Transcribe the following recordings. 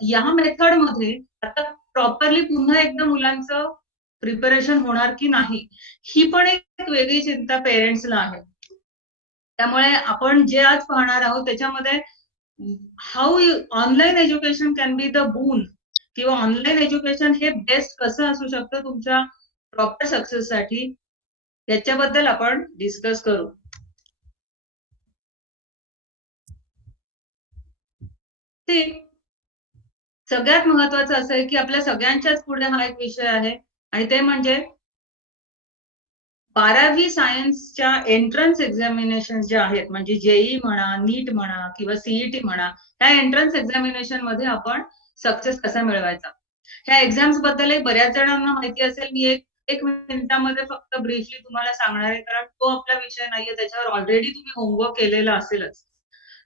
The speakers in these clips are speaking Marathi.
या मेथड मध्ये आता प्रॉपरली पुन्हा एकदा मुलांचं प्रिपरेशन होणार की नाही, ही पण एक वेगळी चिंता पेरेंट्सला आहे. त्यामुळे आपण जे आज पाहणार आहोत त्याच्यामध्ये how online education can be the boon, किंवा ऑनलाईन एज्युकेशन हे बेस्ट कसं असू शकतं तुमच्या प्रॉपर सक्सेससाठी, याच्याबद्दल आपण डिस्कस करू. ते सगळ्यात महत्वाचं असं आहे की आपल्या सगळ्यांच्याच पुढे हा एक विषय आहे, आणि ते म्हणजे 12वी सायन्सच्या एंट्रन्स एक्झामिनेशन ज्या आहेत, म्हणजे जेई म्हणा, नीट म्हणा किंवा सीईटी म्हणा, त्या एंट्रन्स एक्झामिनेशन मध्ये आपण सक्सेस कसा मिळवायचा, ह्या एक्झाम्स बद्दल बऱ्याच जणांना माहिती असेल. मी एक मिनिटामध्ये फक्त ब्रीफली तुम्हाला सांगणार आहे, कारण तो आपला विषय नाहीये, त्याच्यावर ऑलरेडी तुम्ही होमवर्क केलेला असेलच.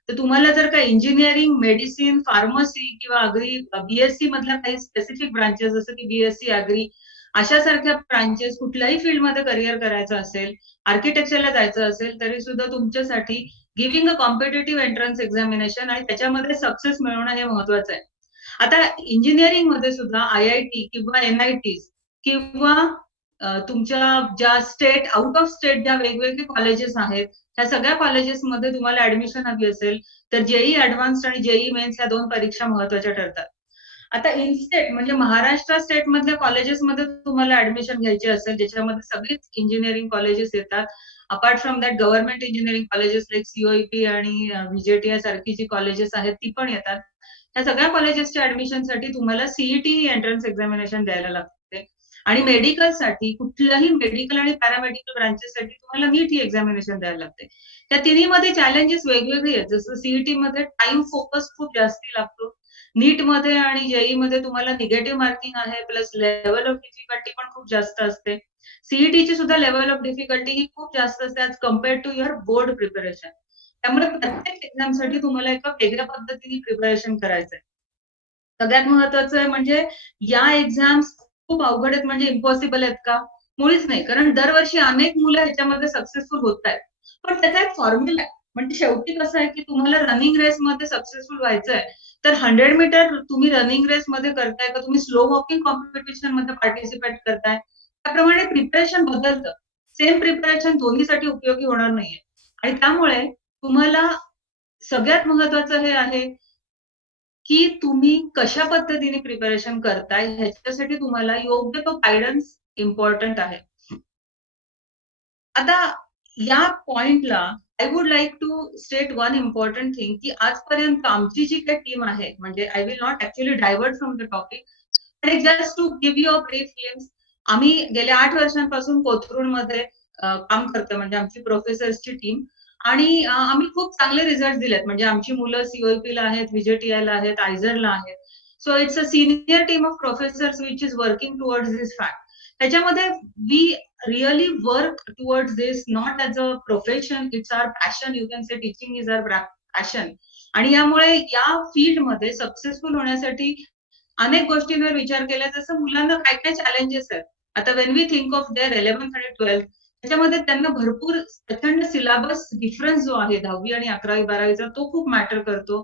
तर तुम्हाला जर का इंजिनिअरिंग, मेडिसिन, फार्मसी किंवा अग्री, बीएससी मधल्या काही स्पेसिफिक ब्रांचेस जसं की बीएससी अग्री अशा सारख्या ब्रांचेस कुठल्याही फील्डमध्ये करिअर करायचं असेल, आर्किटेक्चरला जायचं असेल, तरी सुद्धा तुमच्यासाठी giving a competitive entrance examination आणि त्याच्यामध्ये सक्सेस मिळवणं हे महत्वाचं आहे. आता इंजिनिअरिंग मध्ये सुद्धा आयआयटी किंवा एनआयटी किंवा तुमच्या ज्या स्टेट, आउट ऑफ स्टेट ज्या वेगवेगळे कॉलेजेस आहेत, ह्या सगळ्या कॉलेजेसमध्ये तुम्हाला ऍडमिशन हवी असेल तर जेई ऍडव्हान्स्ड आणि जेई मेन्स ह्या 2 परीक्षा महत्वाच्या ठरतात. आता इन स्टेट म्हणजे महाराष्ट्र स्टेट मधल्या कॉलेजेसमध्ये तुम्हाला ऍडमिशन घ्यायची असेल, ज्याच्यामध्ये सगळीच इंजिनिअरिंग कॉलेजेस येतात. Apart from that government engineering colleges like COEP आणि व्हीजेटीआय सारखी जी कॉलेजेस आहेत ती पण येतात. या सगळ्या कॉलेजेसच्या ऍडमिशनसाठी तुम्हाला सीईटी ही एंट्रन्स एक्झामिनेशन द्यायला लागते. आणि मेडिकलसाठी कुठल्याही मेडिकल आणि पॅरामेडिकल ब्रांचेससाठी तुम्हाला नीट ही एक्झामिनेशन द्यायला लागते. त्या तिन्हीमध्ये चॅलेंजेस वेगवेगळे आहेत. जसं सीईटी मध्ये टाइम फोकस खूप जास्ती लागतो. नीट मध्ये आणि जेई मध्ये तुम्हाला निगेटिव्ह मार्किंग आहे, प्लस लेवल ऑफ डिफिकल्टी पण खूप जास्त असते. सीईटीची सुद्धा लेवल ऑफ डिफिकल्टी ही खूप जास्त असते as compared to your board preparation. त्यामुळे प्रत्येक एक्झामसाठी तुम्हाला एका वेगळ्या पद्धतीने प्रिपरेशन करायचंय. सगळ्यात महत्वाचं आहे म्हणजे या एक्झाम्स खूप अवघड आहेत म्हणजे इम्पॉसिबल आहेत का? मुळीच नाही. कारण दरवर्षी अनेक मुलं ह्याच्यामध्ये सक्सेसफुल होत आहेत. पण त्याचा एक फॉर्म्युला आहे. म्हणजे शेवटी कसं आहे की तुम्हाला रनिंग रेसमध्ये सक्सेसफुल व्हायचंय, तर 100 मीटर तुम्ही रनिंग रेसमध्ये करताय का तुम्ही स्लो वॉकिंग कॉम्पिटिशन मध्ये पार्टिसिपेट करताय, त्याप्रमाणे प्रिपरेशन बदलतं. सेम प्रिपरेशन दोन्हीसाठी उपयोगी होणार नाहीये. आणि त्यामुळे तुम्हाला सगळ्यात महत्वाचं हे आहे की तुम्ही कशा पद्धतीने प्रिपरेशन करताय, ह्याच्यासाठी तुम्हाला योग्य तो गाईडन्स इम्पॉर्टंट आहे. आता या पॉइंटला I would like to state one important thing, की आजपर्यंत आमची जी काही टीम आहे, म्हणजे I will not actually divert from the topic, पण just to give you a brief glimpse. आम्ही गेल्या 8 वर्षांपासून कोथरूडमध्ये काम करतोय, म्हणजे आमची प्रोफेसर्सची टीम. आणि आम्ही खूप चांगले रिझल्ट दिलेत. म्हणजे आमची मुलं सीओईपीला आहेत, व्हीजेटीआयला आहेत, आयझरला आहेत. So it's a senior team of professors which is working towards this fact. त्याच्यामध्ये we really work towards this not as a profession, it's our passion, you can say teaching is our passion. आणि यामुळे या फील्डमध्ये सक्सेसफुल होण्यासाठी अनेक गोष्टींवर विचार केला, जसं मुलांना काय काय चॅलेंजेस आहेत. आता when we think of there 11th आणि 12th, त्याच्यामध्ये त्यांना भरपूर प्रचंड सिलेबस डिफरन्स जो आहे 10वी आणि 11वी 12वीचा, तो खूप मॅटर करतो.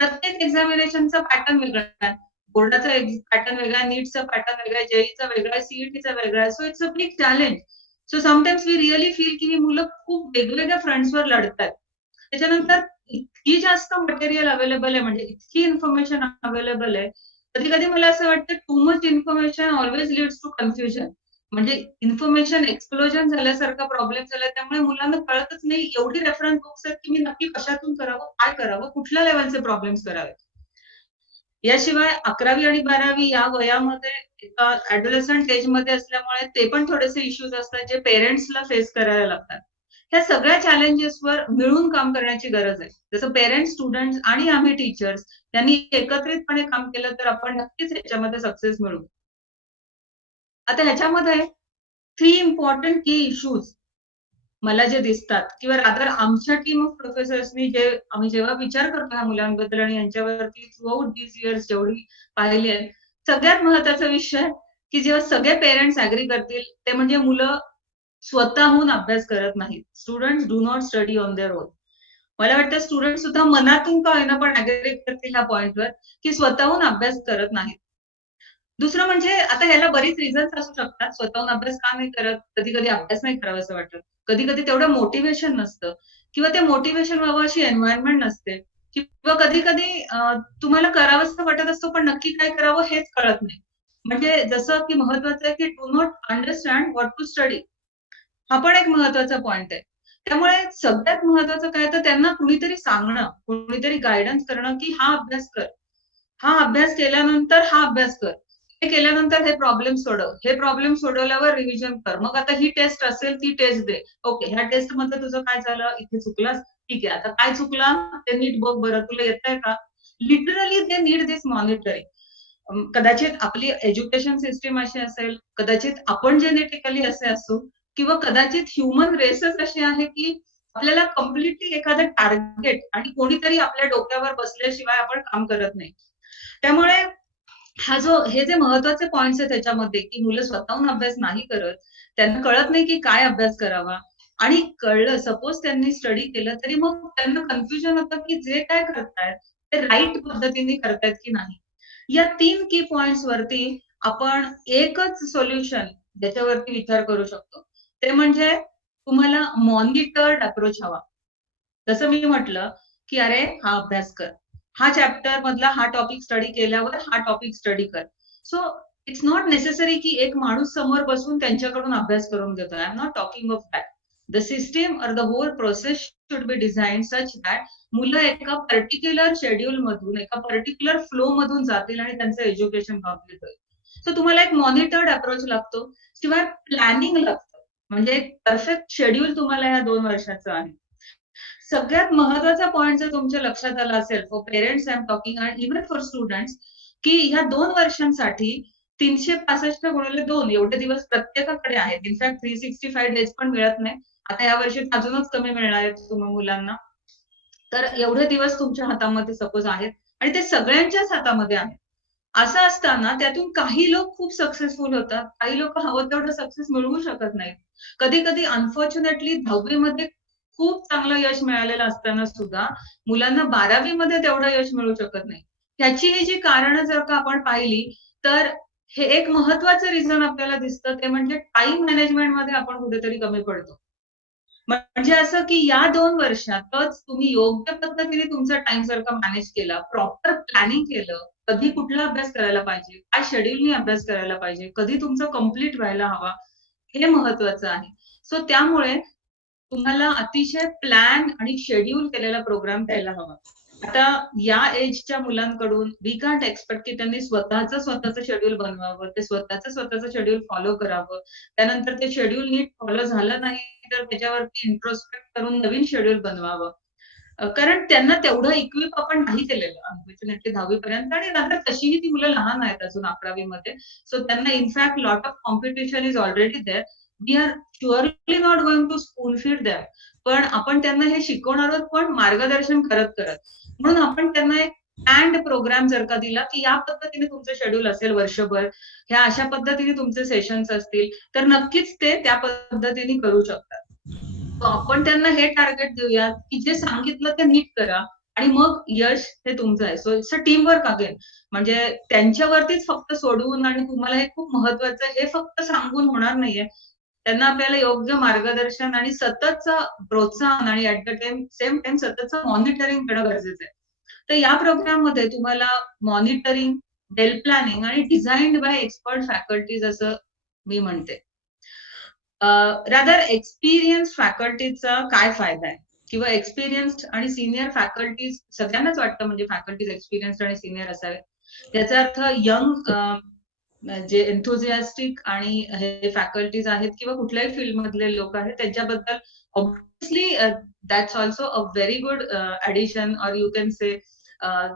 प्रत्येक एक्झामिनेशनचा पॅटर्न वेगळा आहे. बोर्डाचा पॅटर्न वेगळा, नीटचा पॅटर्न वेगळा, जेईचा वेगळा, सीईटीचा वेगळा. So it's a big challenge. So sometimes we really feel की ही मुलं खूप वेगवेगळ्या फ्रंट्सवर लढतात. त्याच्यानंतर इतकी जास्त मटेरियल अवेलेबल आहे, म्हणजे इतकी इन्फॉर्मेशन अवेलेबल आहे. कधी-कधी मला असं वाटतं too much information always leads to confusion. म्हणजे इन्फॉर्मेशन एक्सप्लोजन झाल्यासारखा प्रॉब्लेम झालाय. त्यामुळे मुलांना कळतच नाही एवढी रेफरन्स बुक्स आहेत की मी नक्की कशातून करावं, काय करावं, कुठल्या लेव्हलचे प्रॉब्लेम्स करावे. याशिवाय 11वी आणि 12वी या वयामध्ये एका ऍडोलेसंट एजमध्ये असल्यामुळे ते पण थोडेसे इश्यूज असतात जे पेरेंट्सला फेस करायला लागतात. ह्या सगळ्या चॅलेंजेसवर मिळून काम करण्याची गरज आहे. जसं पेरेंट्स, स्टुडंट्स आणि आम्ही टीचर्स यांनी एकत्रितपणे काम केलं तर आपण नक्कीच ह्याच्यामध्ये सक्सेस मिळवू. आता ह्याच्यामध्ये 3 इम्पॉर्टंट की इश्यूज मला जे दिसतात, किंवा रादर आमच्या टीम ऑफ प्रोफेसर्सनी जे आम्ही जेव्हा विचार करतो ह्या मुलांबद्दल आणि यांच्यावरती थ्रू आउट दीज इयर्स जेवढी पाहिली आहे, सगळ्यात महत्वाचा विषय की जेव्हा सगळे पेरेंट्स ऍग्री करतील, ते म्हणजे मुलं स्वतःहून अभ्यास करत नाहीत. Students do not study on their own. मला वाटतं स्टुडंट सुद्धा मनातून का होईना पण अग्री करतील ह्या पॉइंटवर, की स्वतःहून अभ्यास करत नाहीत. दुसरं म्हणजे आता ह्याला बरीच रिझन्स असू शकतात. स्वतःहून अभ्यास का नाही करत? कधी-कधी अभ्यास नाही करावासं वाटत. कधी-कधी तेवढं मोटिव्हेशन नसतं किंवा ते मोटिव्हेशन व्हावं अशी एन्व्हायर्नमेंट नसते किंवा कधी-कधी तुम्हाला करावंसं वाटत असतं, पण नक्की काय करावं हेच कळत नाही. म्हणजे जसं की महत्वाचं आहे, की do not understand what to study. हा पण एक महत्वाचा पॉइंट आहे. त्यामुळे सगळ्यात महत्वाचं काय तर त्यांना कुणीतरी सांगणं, कुणीतरी गाईडन्स करणं, की हा अभ्यास कर. हा अभ्यास केल्यानंतर हा अभ्यास कर. हे केल्यानंतर हे प्रॉब्लेम सोडव. हे प्रॉब्लेम सोडवल्यावर रिव्हिजन कर. मग आता ही टेस्ट असेल ती टेस्ट दे. ओके, ह्या टेस्टमध्ये तुझं काय झालं? इथे चुकलास? ठीक आहे. आता काय चुकला? ते नीट बघ बरं. तुला येतंय का? Literally they need this monitoring. कदाचित आपली एज्युकेशन सिस्टम अशी असेल, कदाचित आपण जेनेटिकली असे असू किंवा कदाचित ह्युमन रेसच अशी आहे, की आपल्याला कंप्लीटली एखादं टार्गेट आणि कोणीतरी आपल्या डोक्यावर बसल्याशिवाय आपण काम करत नाही. त्यामुळे हे जे महत्वाचे पॉइंट्स आहेत त्याच्यामध्ये, की मुलं स्वतःहून अभ्यास नाही करत. त्यांना कळत नाही, की काय अभ्यास करावा आणि कळलं सपोज त्यांनी स्टडी केलं, तरी मग त्यांना कन्फ्युजन होतं, की जे काय करतायत, ते राइट पद्धतीने करतायत की नाही. या 3 की पॉइंट्स वरती आपण एकच सोल्युशन ज्याच्यावरती विचार करू शकतो. ते म्हणजे तुम्हाला मॉनिटर्ड अप्रोच हवा. जसं मी म्हटलं, की "अरे, हा अभ्यास कर. हा चॅप्टर मधला हा टॉपिक स्टडी केल्यावर हा टॉपिक स्टडी कर." सो इट्स नॉट नेसेसरी की एक माणूस समोर बसून त्यांच्याकडून अभ्यास करून घेतोय. I am not talking of that. The system or the whole process should be designed such that मुलं एका पर्टिक्युलर शेड्यूल मधून, एका पर्टिक्युलर फ्लो मधून जातील आणि त्यांचं एज्युकेशन कंप्लीट होईल. सो तुम्हाला एक मॉनिटर्ड अप्रोच लागतो. शिवाय प्लॅनिंग लागतं. म्हणजे एक परफेक्ट शेड्यूल तुम्हाला या 2 वर्षाचं आहे. सगळ्यात महत्वाचा पॉइंट जर तुमच्या लक्षात आला असेल, for parents I am talking and even for students, की ह्या 2 वर्षांसाठी 365 गुणिले 2 एवढे दिवस प्रत्येकाकडे आहेत. इनफॅक्ट 365 डेज पण मिळत नाही. आता यावर्षी अजूनच कमी मिळणार आहेत तुम्हा मुलांना. तर एवढे दिवस तुमच्या हातामध्ये सपोज आहेत आणि ते सगळ्यांच्याच हातामध्ये आहेत. असं असताना त्यातून काही लोक खूप सक्सेसफुल होतात, काही लोक हवं तेवढं सक्सेस मिळवू शकत नाहीत. कधी-कधी अनफॉर्च्युनेटली 10वी मध्ये खूप चांगलं यश मिळालेलं असताना सुद्धा मुलांना 12वी मध्ये तेवढं यश मिळू शकत नाही. त्याची ही जी कारणं जर का आपण पाहिली, तर हे एक महत्वाचं रिझन आपल्याला दिसतं ते म्हणजे टाईम मॅनेजमेंटमध्ये आपण कुठेतरी कमी पडतो. म्हणजे असं की या 2 वर्षातच तुम्ही योग्य पद्धतीने तुमचा टाईम जर का मॅनेज केला, प्रॉपर प्लॅनिंग केलं, कधी कुठला अभ्यास करायला पाहिजे, काय शेड्यूलनी अभ्यास करायला पाहिजे, कधी तुमचा कंप्लीट व्हायला हवा, हे महत्वाचं आहे. सो त्यामुळे तुम्हाला अतिशय प्लॅन आणि शेड्यूल केलेला प्रोग्राम द्यायला हवा. आता या एजच्या मुलांकडून वी कांट एक्सपेक्ट की त्यांनी स्वतःचं शेड्यूल बनवावं, ते स्वतःचं शेड्यूल फॉलो करावं. त्यानंतर ते शेड्यूल नीट फॉलो झालं नाही, तर त्याच्यावरती इंट्रोस्पेक्ट करून नवीन शेड्यूल बनवावं. कारण त्यांना तेवढं इक्विप आपण नाही केलेलं अनफॉर्च्युनेटली 10वी पर्यंत आणि नंतर तशीही ती मुलं लहान आहेत अजून 11वी मध्ये. सो त्यांना in fact lot of competition is already there. We are surely not going to spoon feed them. पण आपण त्यांना हे शिकवणार आहोत पण मार्गदर्शन करत. म्हणून आपण त्यांना एक प्लॅन्ड प्रोग्राम जर का दिला, की या पद्धतीने तुमचं शेड्यूल असेल वर्षभर, ह्या अशा पद्धतीने तुमचे सेशन्स असतील, तर नक्कीच ते त्या पद्धतीने करू शकतात. आपण त्यांना हे टार्गेट देऊयात, की जे सांगितलं ते नीट करा आणि मग यश हे तुमचं आहे. So it's a team work again. म्हणजे त्यांच्यावरतीच फक्त सोडवून आणि तुम्हाला हे खूप महत्वाचं आहे, हे फक्त सांगून होणार नाहीये. त्यांना आपल्याला योग्य मार्गदर्शन आणि सततचं प्रोत्साहन आणि ॲट द सेम टाईम सततचं मॉनिटरिंग करणं गरजेचं आहे. तर या प्रोग्राममध्ये तुम्हाला मॉनिटरिंग, वेल प्लॅनिंग आणि डिझाइन्ड बाय एक्सपर्ट फॅकल्टीज असं मी म्हणते. रादर एक्सपिरियन्स फॅकल्टीचा काय फायदा आहे? किंवा एक्सपिरियन्स्ड आणि सीनियर फॅकल्टीज सगळ्यांनाच वाटतं म्हणजे फॅकल्टीज एक्सपिरियन्स्ड आणि सीनियर असावेत. याचा अर्थ जे एन्थुसियास्टिक आणि हे फॅकल्टीज आहेत किंवा कुठल्याही फील्डमधले लोक आहेत त्यांच्याबद्दल obviously that's also a very good addition or you can say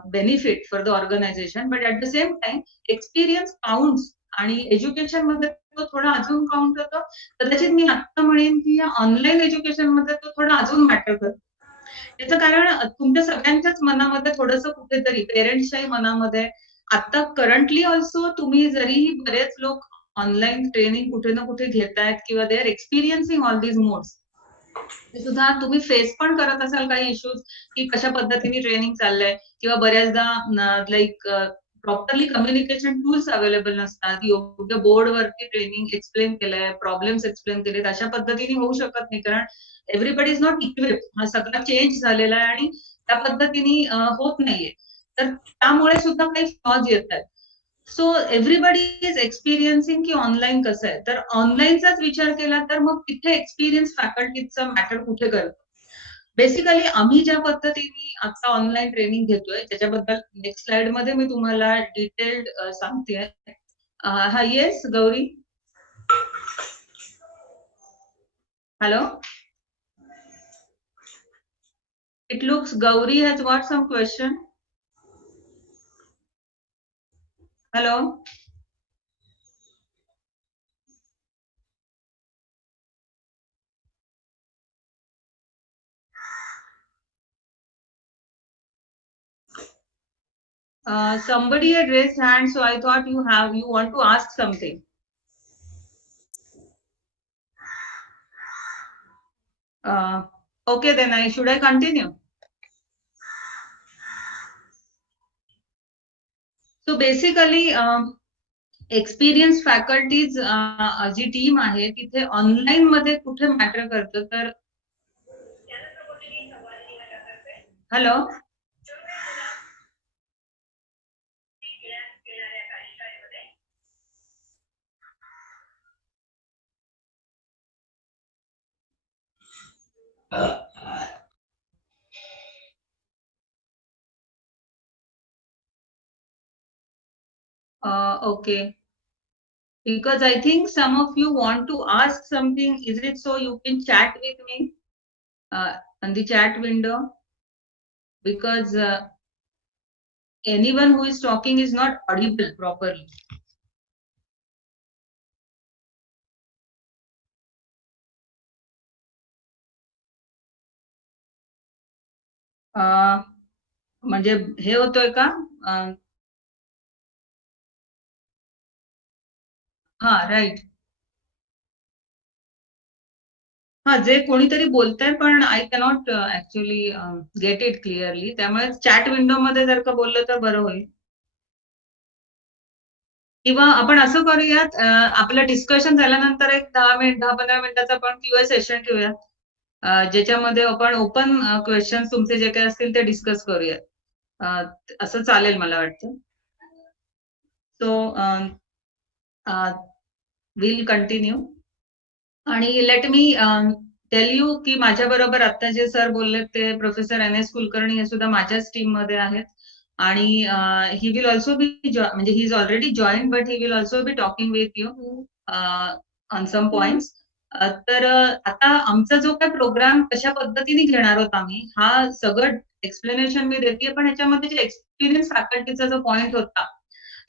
benefit for the organization. But at the same time experience counts आणि एज्युकेशनमध्ये तो थोडा अजून काउंट होतो. कदाचित मी आता म्हणेन, की या ऑनलाईन एज्युकेशनमध्ये तो थोडा अजून मॅटर करतो. याचं कारण तुमच्या सगळ्यांच्याच मनामध्ये थोडंसं कुठेतरी पेरेंट्सच्याही मनामध्ये आता करंटली अल्सो तुम्ही जरीही बरेच लोक ऑनलाईन ट्रेनिंग कुठे ना कुठे घेतायत किंवा they are experiencing all these modes. ते सुद्धा तुम्ही फेस पण करत असाल काही इश्यूज, की कशा पद्धतीने ट्रेनिंग चाललंय किंवा बऱ्याचदा like properly communication tools available नसतात. योग्य बोर्डवरती ट्रेनिंग एक्सप्लेन केलंय, प्रॉब्लेम्स एक्सप्लेन केलेत, अशा पद्धतीने होऊ शकत नाही. कारण एव्हरीबडी इज नॉट इक्विप्ड. हा सगळा चेंज झालेला आहे आणि त्या पद्धतीने होत नाहीये. तर त्यामुळे सुद्धा काही फ्लॉज येतायत. सो एव्हरीबडी इज एक्सपिरियन्सिंग की ऑनलाईन कसं आहे. तर ऑनलाईनचाच विचार केला तर मग तिथे एक्सपिरियन्स फॅकल्टीचा मॅटर कुठे करतो. बेसिकली आम्ही ज्या पद्धतीने आता ऑनलाईन ट्रेनिंग घेतोय त्याच्याबद्दल नेक्स्ट स्लाइडमध्ये मी तुम्हाला डिटेल्ड सांगतेय. हा yes Gauri. Hello. It looks Gauri has got some question. Hello. Somebody had raised hand, so I thought you want to ask something. Okay, then should I continue? So basically, experience faculties जी टीम आहे तिथे ऑनलाईन मध्ये कुठे मॅटर करतं तर hello. Okay. Because I think some of you want to ask something. Is it so? You can chat with me on the chat window. Because anyone who is talking is not audible properly. म्हणजे हे होतोय का? हा राईट. हा जे कोणीतरी बोलतंय पण I cannot actually get it clearly. त्यामुळे चॅट विंडो मध्ये जर का बोललं तर बरं होईल. किंवा आपण असं करूयात, आपलं डिस्कशन झाल्यानंतर एक 10-15 मिनिटाचा आपण क्यूए सेशन ठेवूयात. ज्याच्यामध्ये आपण ओपन क्वेश्चन तुमचे जे काही असतील ते डिस्कस करूयात. असं चालेल मला वाटतं. So will continue. आणि लेट मी टेल यू की माझ्या बरोबर आता जे सर बोलले ते प्रोफेसर एन.एस. कुलकर्णी हे सुद्धा माझ्याच टीम मध्ये आहेत. आणि ही विल ऑल्सो बी म्हणजे he is already join but he will also be talking with you on some points. तर आता आमचा जो काय प्रोग्राम कशा पद्धतीने घेणार आहोत आम्ही, हा सगळं एक्सप्लेनेशन मी देते. पण ह्याच्यामध्ये जे एक्सपिरियन्स फॅकल्टीचा जो पॉइंट होता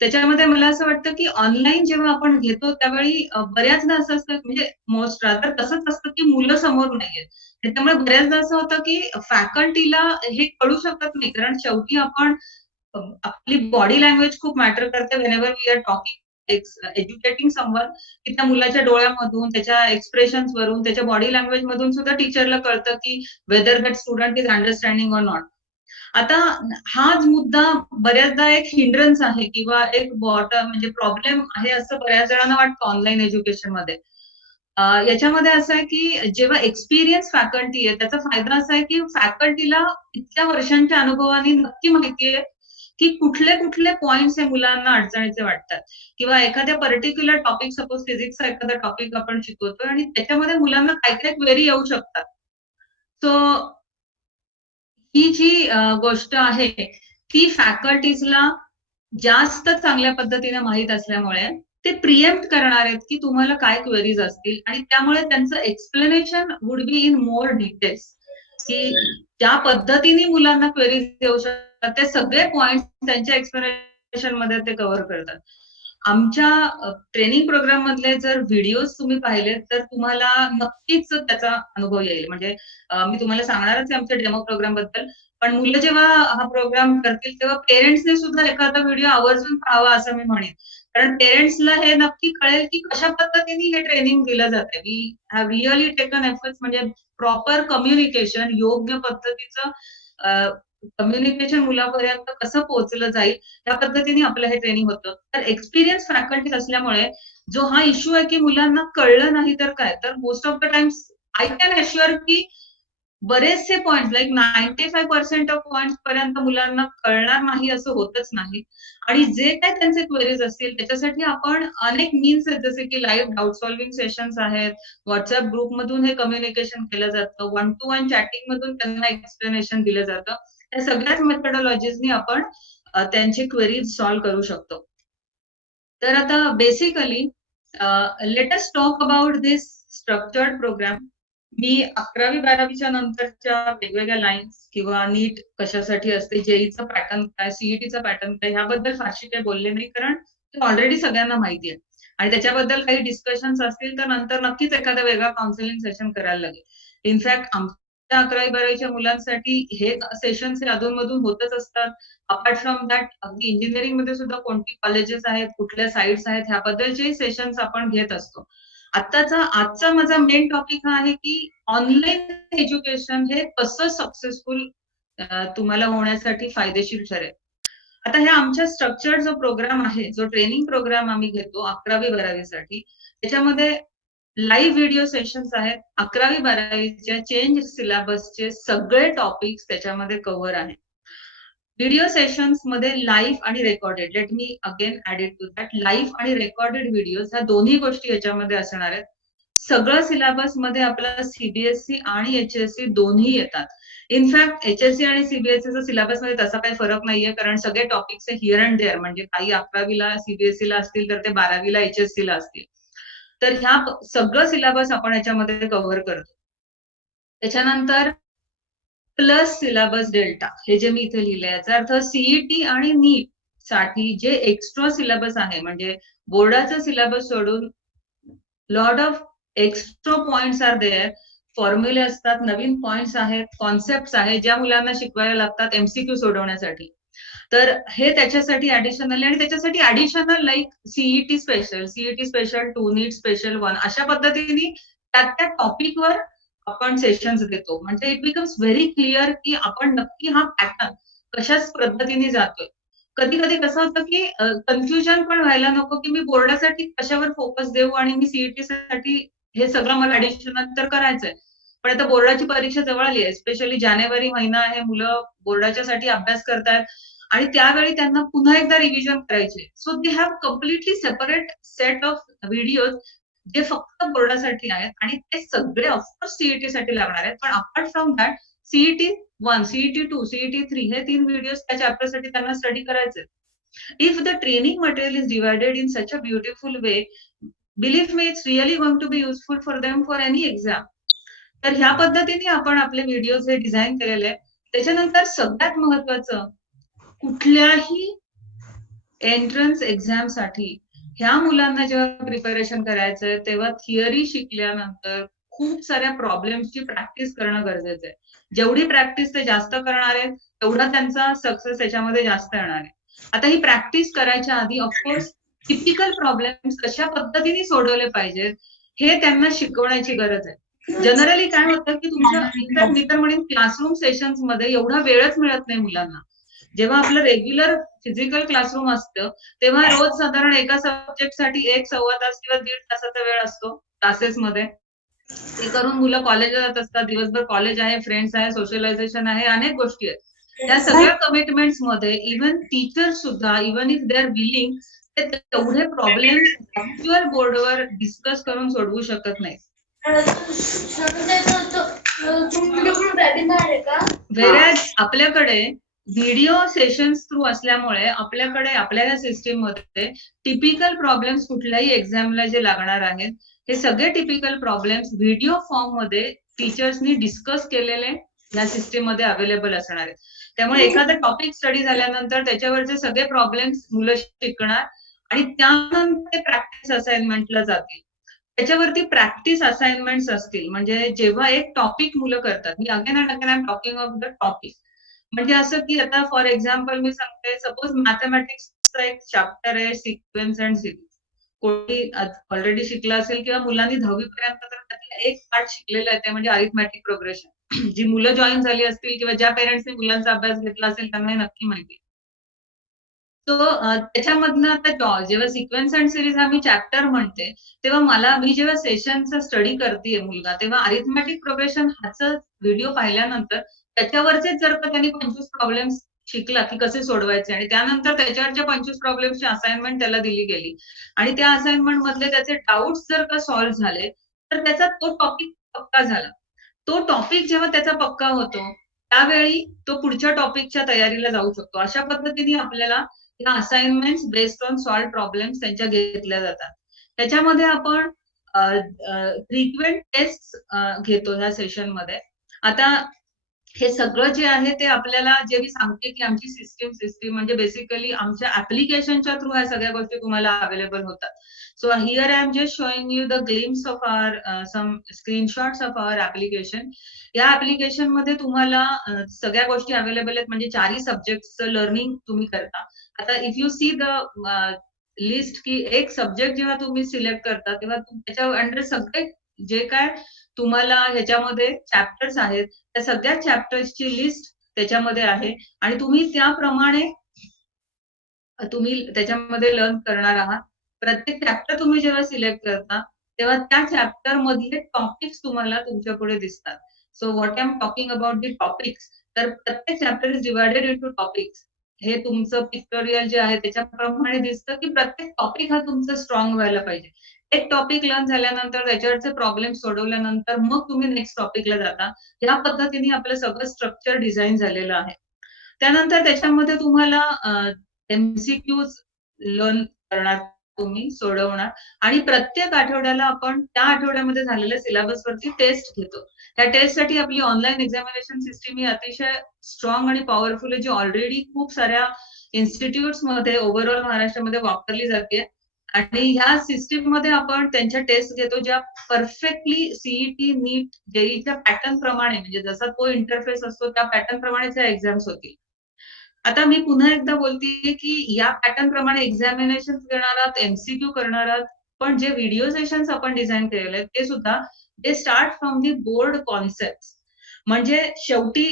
त्याच्यामध्ये मला असं वाटतं की ऑनलाईन जेव्हा आपण घेतो त्यावेळी बऱ्याचदा असं असतं म्हणजे मोस्ट रादर तसंच असतं की मुलं समोर नाहीयेत. त्याच्यामुळे बऱ्याचदा असं होतं की फॅकल्टीला हे कळू शकत नाही. कारण शेवटी आपण आपली बॉडी लँग्वेज खूप मॅटर करते whenever we are talking educating someone, की त्या मुलाच्या डोळ्यामधून, त्याच्या एक्सप्रेशन्स वरून, त्याच्या बॉडी लँग्वेज मधून सुद्धा टीचरला कळतं की whether that student is understanding or not. आता हाच मुद्दा बऱ्याचदा एक हिंड्रन्स आहे किंवा एक म्हणजे प्रॉब्लेम आहे असं बऱ्याच जणांना वाटतं ऑनलाईन एज्युकेशनमध्ये. याच्यामध्ये असं आहे की जेव्हा एक्सपिरियन्स फॅकल्टी आहे त्याचा फायदा असा आहे की फॅकल्टीला इतक्या वर्षांच्या अनुभवाने नक्की माहितीये की कुठले कुठले पॉइंट्स हे मुलांना अडचणीचे वाटतात किंवा एखाद्या पर्टिक्युलर टॉपिक सपोज फिजिक्सचा एखादा टॉपिक आपण शिकवतोय आणि त्याच्यामध्ये मुलांना काय काय क्वेरी येऊ शकतात. सो ही जी गोष्ट आहे ती फॅकल्टीजला जास्त चांगल्या पद्धतीने माहीत असल्यामुळे ते प्रिएम्प्ट करणार आहेत की तुम्हाला काय क्वेरीज असतील आणि त्यामुळे त्यांचं explanation would be in more details की ज्या पद्धतीने मुलांना क्वेरीज येऊ शकतात ते सगळे पॉइंट त्यांच्या एक्सप्लेनेशन मध्ये ते कव्हर करतात. आमच्या ट्रेनिंग प्रोग्राम मधले जर व्हिडिओज तुम्ही पाहिले तर तुम्हाला नक्कीच त्याचा अनुभव येईल. म्हणजे मी तुम्हाला सांगणारच आहे आमच्या डेमो प्रोग्राम बद्दल. पण मुलं जेव्हा हा प्रोग्राम करतील तेव्हा पेरेंट्सने सुद्धा एखादा व्हिडिओ आवर्जून पाहावा असं मी म्हणेन. कारण पेरेंट्सला हे नक्की कळेल की कशा पद्धतीने हे ट्रेनिंग दिलं जाते. We have really taken efforts म्हणजे प्रॉपर कम्युनिकेशन, योग्य पद्धतीचं कम्युनिकेशन मुलापर्यंत कसं पोहोचलं जाईल, त्या पद्धतीने आपलं हे ट्रेनिंग होतं. तर एक्सपिरियन्स फॅकल्टीज असल्यामुळे जो हा इश्यू आहे की मुलांना कळलं नाही तर काय, तर most of the times I can assure की बरेचसे पॉइंट्स लाइक 95% ऑफ पॉइंट्स पर्यंत मुलांना कळणार नाही असं होतच नाही. आणि जे काही त्यांचे क्वेरीज असतील त्याच्यासाठी आपण अनेक मीन्स आहेत, जसे की लाईव्ह डाउट सॉल्व्हिंग सेशन्स आहेत. WhatsApp ग्रुपमधून हे कम्युनिकेशन केलं जातं. वन टू वन चॅटिंग मधून त्यांना एक्सप्लेनेशन दिलं जातं. त्या सगळ्याच मेथोडॉलॉजीजनी आपण त्यांची क्वेरीज सॉल्व्ह करू शकतो. तर आता basically let us talk about this structured program. मी 11वी-12वीच्या नंतरच्या वेगवेगळ्या लाईन्स किंवा नीट कशासाठी असते, जेईचं पॅटर्न काय, सीईटीचं पॅटर्न काय, ह्याबद्दल फारशी काही बोलले नाही, कारण ते ऑलरेडी सगळ्यांना माहिती आहे. आणि त्याच्याबद्दल काही डिस्कशन्स असतील तर नंतर नक्कीच एखादा वेगळा काउन्सिलिंग सेशन करायला लागेल. इनफॅक्ट आमच्या 11वी-12वीच्या मुलांसाठी हे सेशन्स हे अधूनमधून होतच असतात. अपार्ट फ्रॉम दॅट अगदी इंजिनिअरिंगमध्ये सुद्धा कोणती कॉलेजेस आहेत, कुठल्या साइट्स आहेत, ह्याबद्दलचे सेशन्स आपण घेत असतो. आजचा माझा मेन टॉपिक हा आहे की ऑनलाईन एज्युकेशन हे कसं सक्सेसफुल तुम्हाला होण्यासाठी फायदेशीर ठरेल. आता ह्या आमच्या स्ट्रक्चर्ड जो प्रोग्राम आहे, जो ट्रेनिंग प्रोग्राम आम्ही घेतो 11वी-12वी त्याच्यामध्ये लाईव्ह व्हिडिओ सेशन्स आहेत. 11वी-12वीच्या चेंज सिलेबसचे सगळे टॉपिक्स त्याच्यामध्ये कव्हर आहेत. व्हिडिओ सेशन्स मध्ये लाईव्ह आणि recorded, let me again add it to that, live आणि रेकॉर्डेड व्हिडिओज ह्या दोन्ही गोष्टी याच्यामध्ये असणार आहेत. सगळं सिलेबस मध्ये आपल्याला सीबीएसई आणि एचएससी दोन्ही येतात. इनफॅक्ट एचएससी आणि सीबीएसईचा सिलेबस मध्ये तसा काही फरक नाहीये, कारण सगळे टॉपिक्स हिअर अँड देअर, म्हणजे काही 11वीला सीबीएसईला असतील तर ते 12वीला एचएससीला असतील. तर ह्या सगळं सिलेबस आपण याच्यामध्ये कव्हर करतो. त्याच्यानंतर प्लस सिलेबस डेल्टा, हे जे मी इथे लिहिलंय याचा अर्थ सीईटी आणि नीट साठी जे एक्स्ट्रा सिलेबस आहे, म्हणजे बोर्डाचा सिलेबस सोडून lot of extra points are there. फॉर्म्युले असतात, नवीन पॉइंट्स आहेत, कॉन्सेप्ट आहेत, ज्या मुलांना शिकवायला लागतात एमसीक्यू सोडवण्यासाठी. तर हे त्याच्यासाठी ऍडिशनल, आणि त्याच्यासाठी ऍडिशनल लाईक सीईटी स्पेशल 2, नीट स्पेशल 1, अशा पद्धतीने त्या टॉपिकवर आपण सेशन्स देतो. म्हणजे इट बिकम्स व्हेरी क्लिअर की आपण नक्की हा पॅटर्न कशाच पद्धतीने जातोय. कधी कधी कसं होतं की कन्फ्युजन पण व्हायला नको की मी बोर्डासाठी कशावर फोकस देऊ आणि मी सीईटी साठी हे सगळं मला ऍडिशनल तर करायचंय. पण आता बोर्डाची परीक्षा जवळ आली आहे, स्पेशली जानेवारी महिना आहे, मुलं बोर्डाच्या साठी अभ्यास करतायत आणि त्यावेळी त्यांना पुन्हा एकदा रिव्हिजन करायचे. So they have completely separate set of videos जे फक्त बोर्डासाठी आहेत, आणि ते सगळे ऑफकोर्स सीईटी साठी लागणार आहेत. पण apart from that CET 1, CET 2, CET 3 हे 3 व्हिडिओज त्या चॅप्टरसाठी त्यांना स्टडी करायचे. If the training material is divided in such a beautiful way, believe me it's really going to be useful for them for any exam. तर ह्या पद्धतीने आपण आपले व्हिडिओज हे डिझाईन केलेले आहेत. त्याच्यानंतर सगळ्यात महत्वाचं, कुठल्याही एंट्रन्स एक्झाम साठी ह्या मुलांना जेव्हा प्रिपरेशन करायचंय तेव्हा थिअरी शिकल्यानंतर खूप साऱ्या प्रॉब्लेम्सची प्रॅक्टिस करणं गरजेचं आहे. जेवढी प्रॅक्टिस ते जास्त करणार आहेत, तेवढा त्यांचा सक्सेस याच्यामध्ये जास्त येणार आहे. आता ही प्रॅक्टिस करायच्या आधी ऑफकोर्स टिपिकल प्रॉब्लेम्स कशा पद्धतीने सोडवले पाहिजेत हे त्यांना शिकवण्याची गरज आहे. जनरली काय होतं की तुमच्या, इनफॅक्ट मी तर म्हणेन क्लासरूम सेशन्स मध्ये एवढा वेळच मिळत नाही मुलांना. जेव्हा आपलं रेग्युलर फिजिकल क्लासरूम असतं तेव्हा रोज साधारण एका सब्जेक्टसाठी 1 सव्वा तास किंवा 1.5 तासाचा वेळ असतो क्लासेसमध्ये. ते करून मुलं कॉलेजला जात असतात, दिवसभर कॉलेज आहे, फ्रेंड्स आहे, सोशलायझेशन आहे, अनेक गोष्टी आहेत. त्या सगळ्या कमिटमेंट्स मध्ये इव्हन टीचर सुद्धा, even if they are willing, ते तेवढे प्रॉब्लेम्स ऍक्च्युअल बोर्डवर डिस्कस करून सोडवू शकत नाही. व्हेरॅज आपल्याकडे व्हिडिओ सेशन्स थ्रू असल्यामुळे आपल्याकडे आपल्या या सिस्टीम मध्ये टिपिकल प्रॉब्लेम्स कुठल्याही एक्झामला जे लागणार आहेत, हे सगळे टिपिकल प्रॉब्लेम्स व्हिडिओ फॉर्म मध्ये टीचर्सनी डिस्कस केलेले या सिस्टीम मध्ये अवेलेबल असणार आहेत. त्यामुळे एखादा टॉपिक स्टडी झाल्यानंतर त्याच्यावरचे सगळे प्रॉब्लेम्स मुलं शिकणार आणि त्यानंतर प्रॅक्टिस असाइनमेंटला जातील. त्याच्यावरती प्रॅक्टिस असाइनमेंट्स असतील, म्हणजे जेव्हा एक टॉपिक मुलं करतात, me again and again I am talking of the topic. म्हणजे असं की आता फॉर एक्झाम्पल मी सांगते, सपोज मॅथमॅटिक्स चा एक चॅप्टर आहे सिक्वेन्स अँड सिरीज. कोणी ऑलरेडी शिकला असेल किंवा मुलांनी 10वी पर्यंत तर त्यातला एक पार्ट शिकलेला आहे, ते म्हणजे अरिथमॅटिक प्रोग्रेशन. जी मुलं जॉइन झाली असतील किंवा ज्या पेरेंट्सनी मुलांचा अभ्यास घेतला असेल त्यांना हे नक्की माहिती. सो त्याच्यामधनं आता जेव्हा सिक्वेन्स अँड सीरीज हा मी चॅप्टर म्हणते, तेव्हा मी जेव्हा सेशनचा स्टडी करतेय मुलगा, तेव्हा अरिथमॅटिक प्रोग्रेशन ह्याचा व्हिडिओ पाहिल्यानंतर त्याच्यावरचेच जर का त्यांनी 25 प्रॉब्लेम्स शिकला, की कसे सोडवायचे आणि त्यानंतर त्याच्यावरच्या 25 प्रॉब्लेम्सची असाइनमेंट त्याला दिली गेली आणि त्या असाइनमेंट मधले त्याचे डाउट्स जर का सॉल्व्ह झाले, तर त्याचा तो टॉपिक पक्का झाला. तो टॉपिक जेव्हा त्याचा पक्का होतो, त्यावेळी तो पुढच्या टॉपिकच्या तयारीला जाऊ शकतो. अशा पद्धतीने आपल्याला या assignments based on solve problems त्यांच्या घेतल्या जातात. त्याच्यामध्ये आपण फ्रिक्वेंट टेस्ट घेतो ह्या सेशनमध्ये. आता हे सगळं जे आहे ते आपल्याला जे मी सांगते की आमची सिस्टीम म्हणजे बेसिकली आमच्या ऍप्लिकेशनच्या थ्रू ह्या सगळ्या गोष्टी तुम्हाला अवेलेबल होतात. So here I am just showing you the glimpse of our some screenshots of our application. या ऍप्लिकेशन मध्ये तुम्हाला सगळ्या गोष्टी अवेलेबल आहेत, म्हणजे चारही सब्जेक्टचं लर्निंग तुम्ही करता. आता if you see the list की एक सब्जेक्ट जेव्हा तुम्ही सिलेक्ट करता तेव्हा त्याच्या अंडर सगळे जे काय तुम्हाला ह्याच्यामध्ये चॅप्टर्स आहेत, त्या सगळ्या चॅप्टर्सची लिस्ट त्याच्यामध्ये आहे आणि तुम्ही त्याप्रमाणे तुम्ही त्याच्यामध्ये लर्न करणार आहात. प्रत्येक चॅप्टर तुम्ही जेव्हा सिलेक्ट करता, तेव्हा त्या चॅप्टर मधले टॉपिक्स तुम्हाला तुमच्या पुढे दिसतात. So what I am talking about the topics, तर प्रत्येक chapter is divided into topics. हे तुमचं पिक्टोरियल जे आहे त्याच्याप्रमाणे दिसतं, की प्रत्येक टॉपिक हा तुमचा स्ट्रॉंग व्हायला पाहिजे. एक टॉपिक लर्न झाल्यानंतर त्याच्यावरचे प्रॉब्लेम सोडवल्यानंतर मग तुम्ही नेक्स्ट टॉपिकला जाता. या पद्धतीने आपलं सगळं स्ट्रक्चर डिझाइन झालेलं आहे. त्यानंतर त्याच्यामध्ये तुम्हाला एमसीक्यूज लर्न करणार, तुम्ही सोडवणार आणि प्रत्येक आठवड्याला आपण त्या आठवड्यामध्ये झालेल्या सिलेबस वरती टेस्ट घेतो. त्या टेस्टसाठी आपली ऑनलाईन एक्झामिनेशन सिस्टीम ही अतिशय स्ट्रॉंग आणि पॉवरफुल आहे, जी ऑलरेडी खूप साऱ्या इन्स्टिट्यूट्स मध्ये ओव्हरऑल महाराष्ट्रामध्ये वापरली जाते. आणि ह्या सिस्टीम मध्ये आपण त्यांच्या टेस्ट घेतो, ज्या परफेक्टली सीईटी, नीट, जेईच्या पॅटर्न प्रमाणे, म्हणजे जसा तो इंटरफेस असतो त्या पॅटर्न प्रमाणेच एक्झाम्स होतील. आता मी पुन्हा एकदा बोलतीये की या पॅटर्न प्रमाणे एक्झामिनेशन घेणार आहात, एमसीक्यू करणार आहात, पण जे व्हिडिओ सेशन्स आपण डिझाइन केलेले आहेत ते सुद्धा they start from the board concept. म्हणजे शेवटी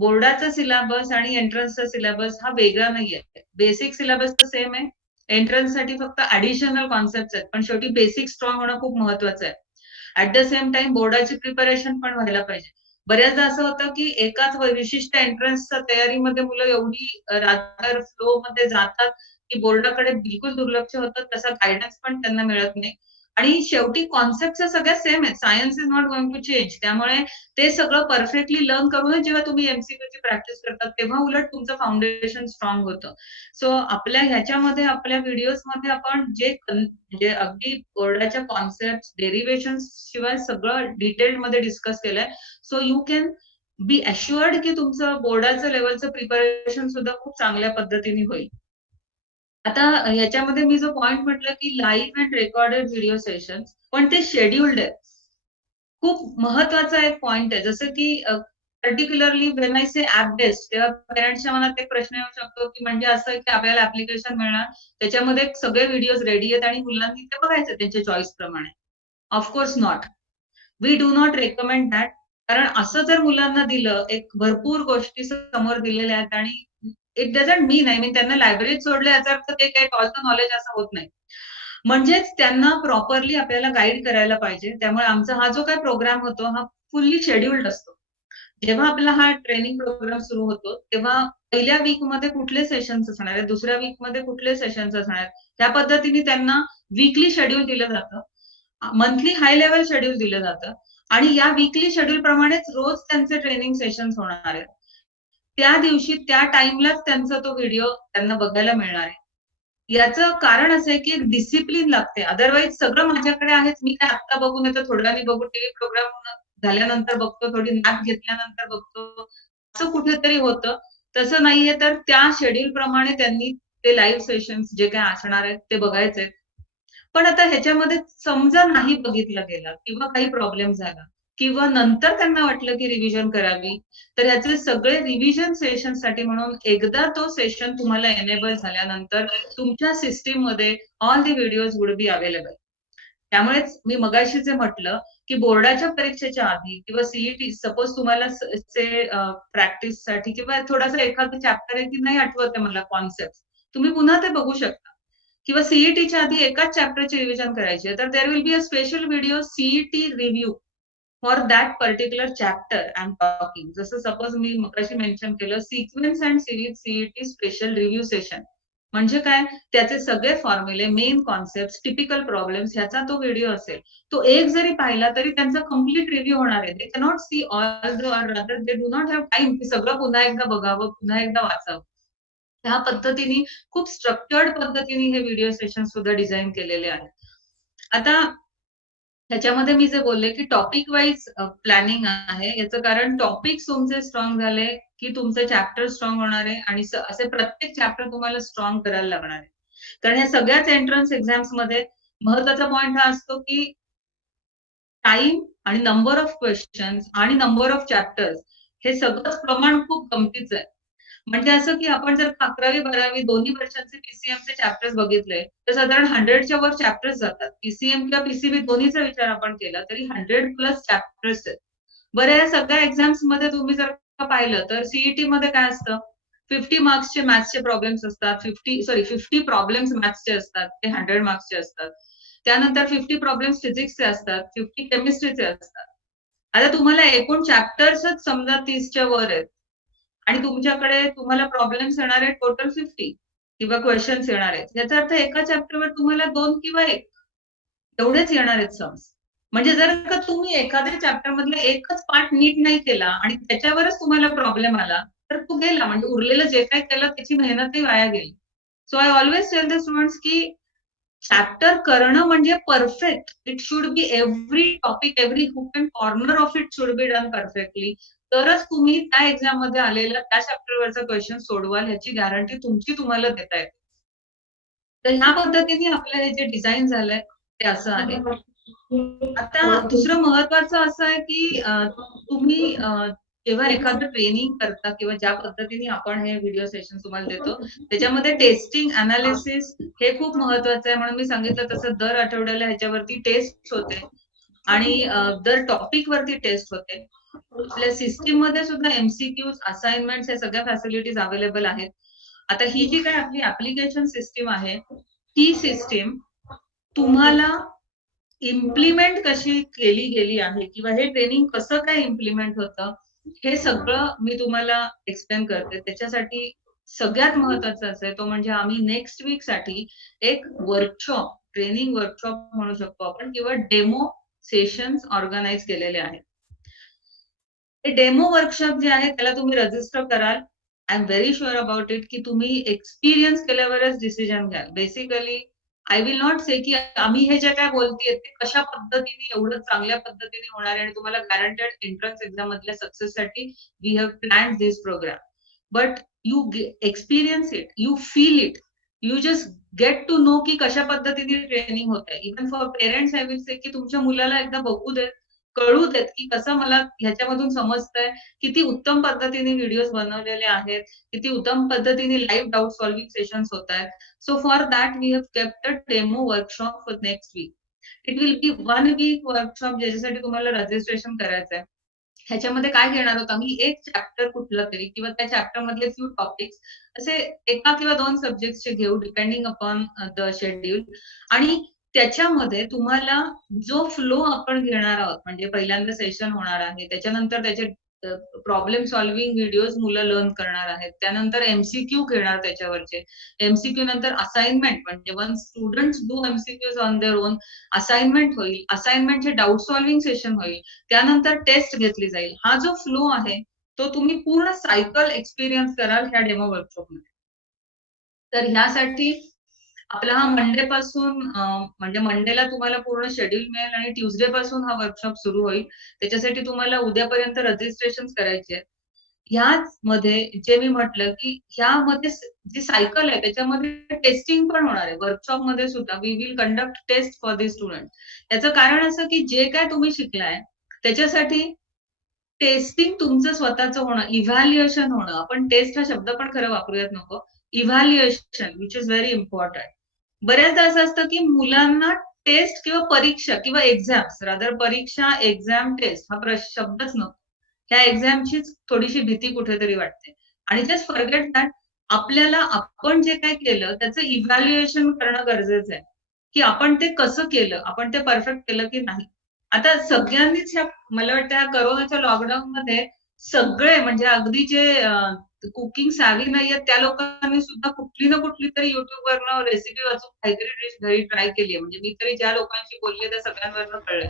बोर्डाचा सिलेबस आणि एंट्रन्सचा सिलेबस हा वेगळा नाहीये. बेसिक सिलेबस तर सेम आहे. एंट्रन्ससाठी फक्त ऍडिशनल कॉन्सेप्ट आहेत, पण शेवटी बेसिक स्ट्रॉंग होणं खूप महत्वाचं आहे. ऍट द सेम टाइम बोर्डाची प्रिपरेशन पण व्हायला पाहिजे. बऱ्याचदा असं होतं की एकाच विशिष्ट एंट्रन्सच्या तयारीमध्ये मुलं एवढी रादर फ्लो मध्ये जातात की बोर्डाकडे बिलकुल दुर्लक्ष होतं. तसा गायडन्स पण त्यांना मिळत नाही. आणि शेवटी कॉन्सेप्ट सगळ्या सेम आहेत. Science is not going to change. त्यामुळे ते सगळं परफेक्टली लर्न करूनच जेव्हा तुम्ही एमसीक्यूची प्रॅक्टिस करतात, तेव्हा उलट तुमचं फाउंडेशन स्ट्रॉंग होतं. सो आपल्या ह्याच्यामध्ये आपल्या व्हिडिओजमध्ये आपण जे म्हणजे अगदी बोर्डाच्या कॉन्सेप्ट, डेरिव्हेशन्स शिवाय सगळं डिटेलमध्ये डिस्कस केलंय. So you can be assured की तुमचं बोर्डाचं लेवलचं प्रिपरेशन सुद्धा खूप चांगल्या पद्धतीने होईल. आता ह्याच्यामध्ये मी जो पॉइंट म्हटलं की live and recorded video session, पण ते शेड्युल्ड आहे. खूप महत्वाचा एक पॉइंट आहे. जसं की particularly when I say app based, तेव्हा पेरेंट्सच्या मनात एक प्रश्न येऊ शकतो की म्हणजे असं की आपल्याला ऍप्लिकेशन मिळणार, त्याच्यामध्ये सगळे व्हिडिओज रेडी आहेत आणि मुलांनी ते बघायचे त्यांच्या चॉईस प्रमाणे. Of course not. We do not recommend that. कारण असं जर मुलांना दिलं, एक भरपूर गोष्टी समोर दिलेल्या आहेत आणि it doesn't mean, I mean त्यांना लायब्ररीत सोडलं याचा अर्थ ते काही ऑल द नॉलेज असं होत नाही. म्हणजेच त्यांना प्रॉपरली आपल्याला गाईड करायला पाहिजे. त्यामुळे आमचा हा जो काही प्रोग्राम होतो हा फुल्ली शेड्यूल्ड असतो. जेव्हा आपला हा ट्रेनिंग प्रोग्राम सुरू होतो, तेव्हा पहिल्या वीकमध्ये कुठले सेशन्स असणार आहेत, दुसऱ्या वीकमध्ये कुठले सेशन्स असणार आहेत, त्या पद्धतीने त्यांना वीकली शेड्यूल दिलं जातं. मंथली हाय लेवल शेड्यूल दिलं जातं आणि या वीकली शेड्यूल प्रमाणेच रोज त्यांचे ट्रेनिंग सेशन्स होणार आहेत. त्या दिवशी त्या टाइमलाच त्यांचा तो व्हिडिओ त्यांना बघायला मिळणार आहे. याचं कारण असं आहे की एक डिसिप्लिन लागते. अदरवाईज सगळं माझ्याकडे आहेच. मी काय आत्ता बघून येतो, थोड्या वेळाने बघू, टीव्ही प्रोग्राम झाल्यानंतर बघतो, थोडी नॅप घेतल्यानंतर बघतो, असं कुठेतरी होतं. तसं नाहीये. तर त्या शेड्यूल प्रमाणे त्यांनी ते लाईव्ह सेशन्स जे काही असणार आहेत ते बघायचे. पण आता ह्याच्यामध्ये समजा नाही बघितलं गेलं किंवा काही प्रॉब्लेम झाला, किंवा नंतर त्यांना वाटलं की रिव्हिजन करावी, तर ह्याचे सगळे रिव्हिजन सेशनसाठी म्हणून एकदा तो सेशन तुम्हाला एनेबल झाल्यानंतर तुमच्या सिस्टीममध्ये all the videos would be available. त्यामुळेच मी मगाशी जे म्हटलं की बोर्डाच्या परीक्षेच्या आधी किंवा सीईटी सपोज तुम्हाला प्रॅक्टिससाठी किंवा थोडासा एखादं चॅप्टर आहे की नाही आठवत आहे मला कॉन्सेप्ट, तुम्ही पुन्हा ते बघू शकता. किंवा सीईटीच्या आधी एकाच चॅप्टरचे रिव्हिजन करायचे तर there will be a special video CET review for that particular chapter I am talking. जसं सपोज मी मगाशी मेन्शन केलं sequence and series CET special review session. म्हणजे काय, त्याचे सगळे फॉर्म्युले, मेन कॉन्सेप्ट, टिपिकल प्रॉब्लेम्स ह्याचा तो व्हिडिओ असेल. तो एक जरी पाहिला तरी त्यांचा कम्प्लीट रिव्ह्यू होणार आहे. They cannot see all the or rather they do not have time की सगळं पुन्हा एकदा बघावं, पुन्हा एकदा वाचावं. ह्या पद्धतीने खूप स्ट्रक्चर्ड पद्धतीने हे व्हिडिओ सेशन सुद्धा डिझाइन केलेले आहेत. आता ह्याच्यामध्ये मी जे बोलले की टॉपिक वाईज प्लॅनिंग आहे. याचं कारण टॉपिक्स तुमचे स्ट्रॉंग झाले की तुमचे चॅप्टर स्ट्रॉंग होणार आहे आणि असे प्रत्येक चॅप्टर तुम्हाला स्ट्रॉंग करायला लागणार आहे. कारण ह्या सगळ्याच एंट्रन्स एक्झाम्समध्ये महत्वाचा पॉइंट हा असतो की टाईम आणि नंबर ऑफ क्वेश्चन्स आणि नंबर ऑफ चॅप्टर्स हे सगळंच प्रमाण खूप गमतीचं आहे. म्हणजे असं की आपण जर 11वी 12वी दोन्ही वर्षांचे पीसीएमचे चॅप्टर्स बघितले, तर साधारण 100च्या वर चॅप्टर्स जातात. पीसीएम किंवा पीसीबी दोन्हीचा विचार आपण केला तरी 100 प्लस चॅप्टर्स आहेत. बरं या सगळ्या एक्झाम्समध्ये तुम्ही जर पाहिलं तर सीईटी मध्ये काय असतं, 50 मार्क्सचे मॅथ्सचे प्रॉब्लेम्स असतात. 50 प्रॉब्लेम्स मॅथ्सचे असतात. ते 100 मार्क्सचे असतात. त्यानंतर 50 प्रॉब्लेम्स फिजिक्सचे असतात. 50 केमिस्ट्रीचे असतात. आता तुम्हाला एकूण चॅप्टर्सच समजा 30च्या वर आहेत. आणि तुमच्याकडे तुम्हाला प्रॉब्लेम्स येणार आहेत टोटल 50 किंवा क्वेशन्स येणार आहेत. याचा अर्थ एका चॅप्टरवर तुम्हाला 2 किंवा 1 एवढेच येणार आहेत सम्स. म्हणजे जर का तुम्ही एखाद्या चॅप्टर मधला एकच पार्ट नीट नाही केला आणि त्याच्यावरच तुम्हाला प्रॉब्लेम आला, तर तो गेला. म्हणजे उरलेलं जे काही केलं त्याची मेहनतही वाया गेली. So I always tell the students की चॅप्टर करणं म्हणजे perfect. It should be every topic, every hook and corner of it should be done perfectly. तरच तुम्ही त्या एक्झाम मध्ये आलेला त्या चॅप्टरवरचा क्वेश्चन सोडवाल ह्याची गॅरंटी तुमची तुम्हाला देता येते. तर ह्या पद्धतीने आपलं हे जे डिझाईन झालंय ते असं आहे. आता दुसरं महत्वाचं असं आहे की तुम्ही जेव्हा एखादं ट्रेनिंग करता किंवा ज्या पद्धतीने आपण हे व्हिडिओ सेशन तुम्हाला देतो, त्याच्यामध्ये टेस्टिंग, अनालिसिस हे खूप महत्वाचं आहे. म्हणून मी सांगितलं तसं दर आठवड्याला ह्याच्यावरती टेस्ट होते आणि दर टॉपिक वरती टेस्ट होते. आपल्या सिस्टीम मध्ये सुद्धा एमसीक्यूज, असाइनमेंट्स या सगळ्या फॅसिलिटीज अवेलेबल आहेत. आता ही जी काही आपली ऍप्लिकेशन सिस्टीम आहे, ही सिस्टीम तुम्हाला इम्प्लिमेंट कशी केली गेली आहे किंवा हे ट्रेनिंग कसं काय इम्प्लिमेंट होतं, हे सगळं मी तुम्हाला एक्सप्लेन करते. त्याच्यासाठी सगळ्यात महत्वाचं असं आहे तो म्हणजे आम्ही नेक्स्ट वीक साठी एक वर्कशॉप, ट्रेनिंग वर्कशॉप म्हणू शकतो आपण किंवा डेमो सेशन्स ऑर्गनाइज केलेले आहेत. हे डेमो वर्कशॉप जे आहे त्याला तुम्ही रजिस्टर कराल. I am very sure about it की तुम्ही एक्सपिरियन्स केल्यावरच डिसिजन घ्याल. बेसिकली आय विल नॉट से की आम्ही हे जे काय बोलतेय ते कशा पद्धतीने एवढं चांगल्या पद्धतीने होणार आहे आणि तुम्हाला गॅरंटेड एंट्रन्स एक्झाम मधल्या सक्सेससाठी we have planned this program. But you experience it, you feel it, you just get to know की कशा पद्धतीने ट्रेनिंग होत आहे. Even for parents I will say की तुमच्या मुलाला एकदा बघू देत, कळू देत की कसं मला ह्याच्यामधून समजतंय, किती उत्तम पद्धतीने व्हिडिओज बनवलेले आहेत, किती उत्तम पद्धतीने लाईव्ह डाउट सॉल्व्हिंग सेशन्स होत आहेत. So for that we have kept a demo workshop for next week. It will be 1 week workshop ज्याच्यासाठी तुम्हाला रजिस्ट्रेशन करायचंय. ह्याच्यामध्ये काय घेणार आहोत आम्ही, एक चॅप्टर कुठलं तरी किंवा त्या चॅप्टर मधले फ्यू टॉपिक्स असे एका किंवा 2 सब्जेक्टचे घेऊ डिपेंडिंग अपॉन द शेड्यूल आणि त्याच्यामध्ये तुम्हाला जो फ्लो आपण घेणार आहोत म्हणजे पहिल्यांदा सेशन होणार आहे. त्याच्यानंतर त्याचे प्रॉब्लेम सॉल्व्हिंग व्हिडिओज मुलं लर्न करणार आहेत. त्यानंतर एमसीक्यू घेणार त्याच्यावरचे. एमसीक्यू नंतर असाइनमेंट म्हणजे one students do MCQs on their own. Assignment होईल. असाइनमेंटचे डाउट सॉल्व्हिंग सेशन होईल. त्यानंतर टेस्ट घेतली जाईल. हा जो फ्लो आहे तो तुम्ही पूर्ण सायकल एक्सपिरियन्स कराल ह्या डेमो वर्कशॉपमध्ये. तर ह्यासाठी आपला हा मंडे पासून म्हणजे मंडेला तुम्हाला पूर्ण शेड्यूल मिळेल आणि ट्युसडे पासून हा वर्कशॉप सुरू होईल. त्याच्यासाठी तुम्हाला उद्यापर्यंत रजिस्ट्रेशन करायचे आहे. ह्याच मध्ये जे मी म्हटलं की ह्यामध्ये जी सायकल आहे त्याच्यामध्ये टेस्टिंग पण होणार आहे. वर्कशॉपमध्ये सुद्धा we will conduct test for the student. याचं कारण असं की जे काय तुम्ही शिकलाय त्याच्यासाठी टेस्टिंग तुमचं स्वतःचं होणं, इव्हॅल्युएशन होणं. आपण टेस्ट हा शब्द पण खरं वापरूयात नको. Evaluation which is very important. बऱ्याचदा असं असतं, की मुलांना टेस्ट किंवा परीक्षा किंवा एक्झाम्स रादर परीक्षा, एक्झाम, टेस्ट हा शब्दच नको. ह्या एक्झामचीच थोडीशी भीती कुठेतरी वाटते. आणि जस्ट फॉरगेट दॅट आपल्याला आपण जे काही केलं त्याचं इव्हॅल्युएशन करणं गरजेचं आहे, की आपण ते कसं केलं? आपण ते परफेक्ट केलं की नाही? आता सगळ्यांनीच ह्या मला वाटतं ह्या कोरोनाच्या लॉकडाऊनमध्ये सगळे म्हणजे अगदी जे कुकिंग सॅव्ही नाहीयेत त्या लोकांनी सुद्धा कुठली ना कुठली तरी YouTubeवरनं रेसिपी वाचून काहीतरी डिश घरी ट्राय केली आहे. म्हणजे मी तरी ज्या लोकांशी बोलले त्या सगळ्यांवरनं कळलंय.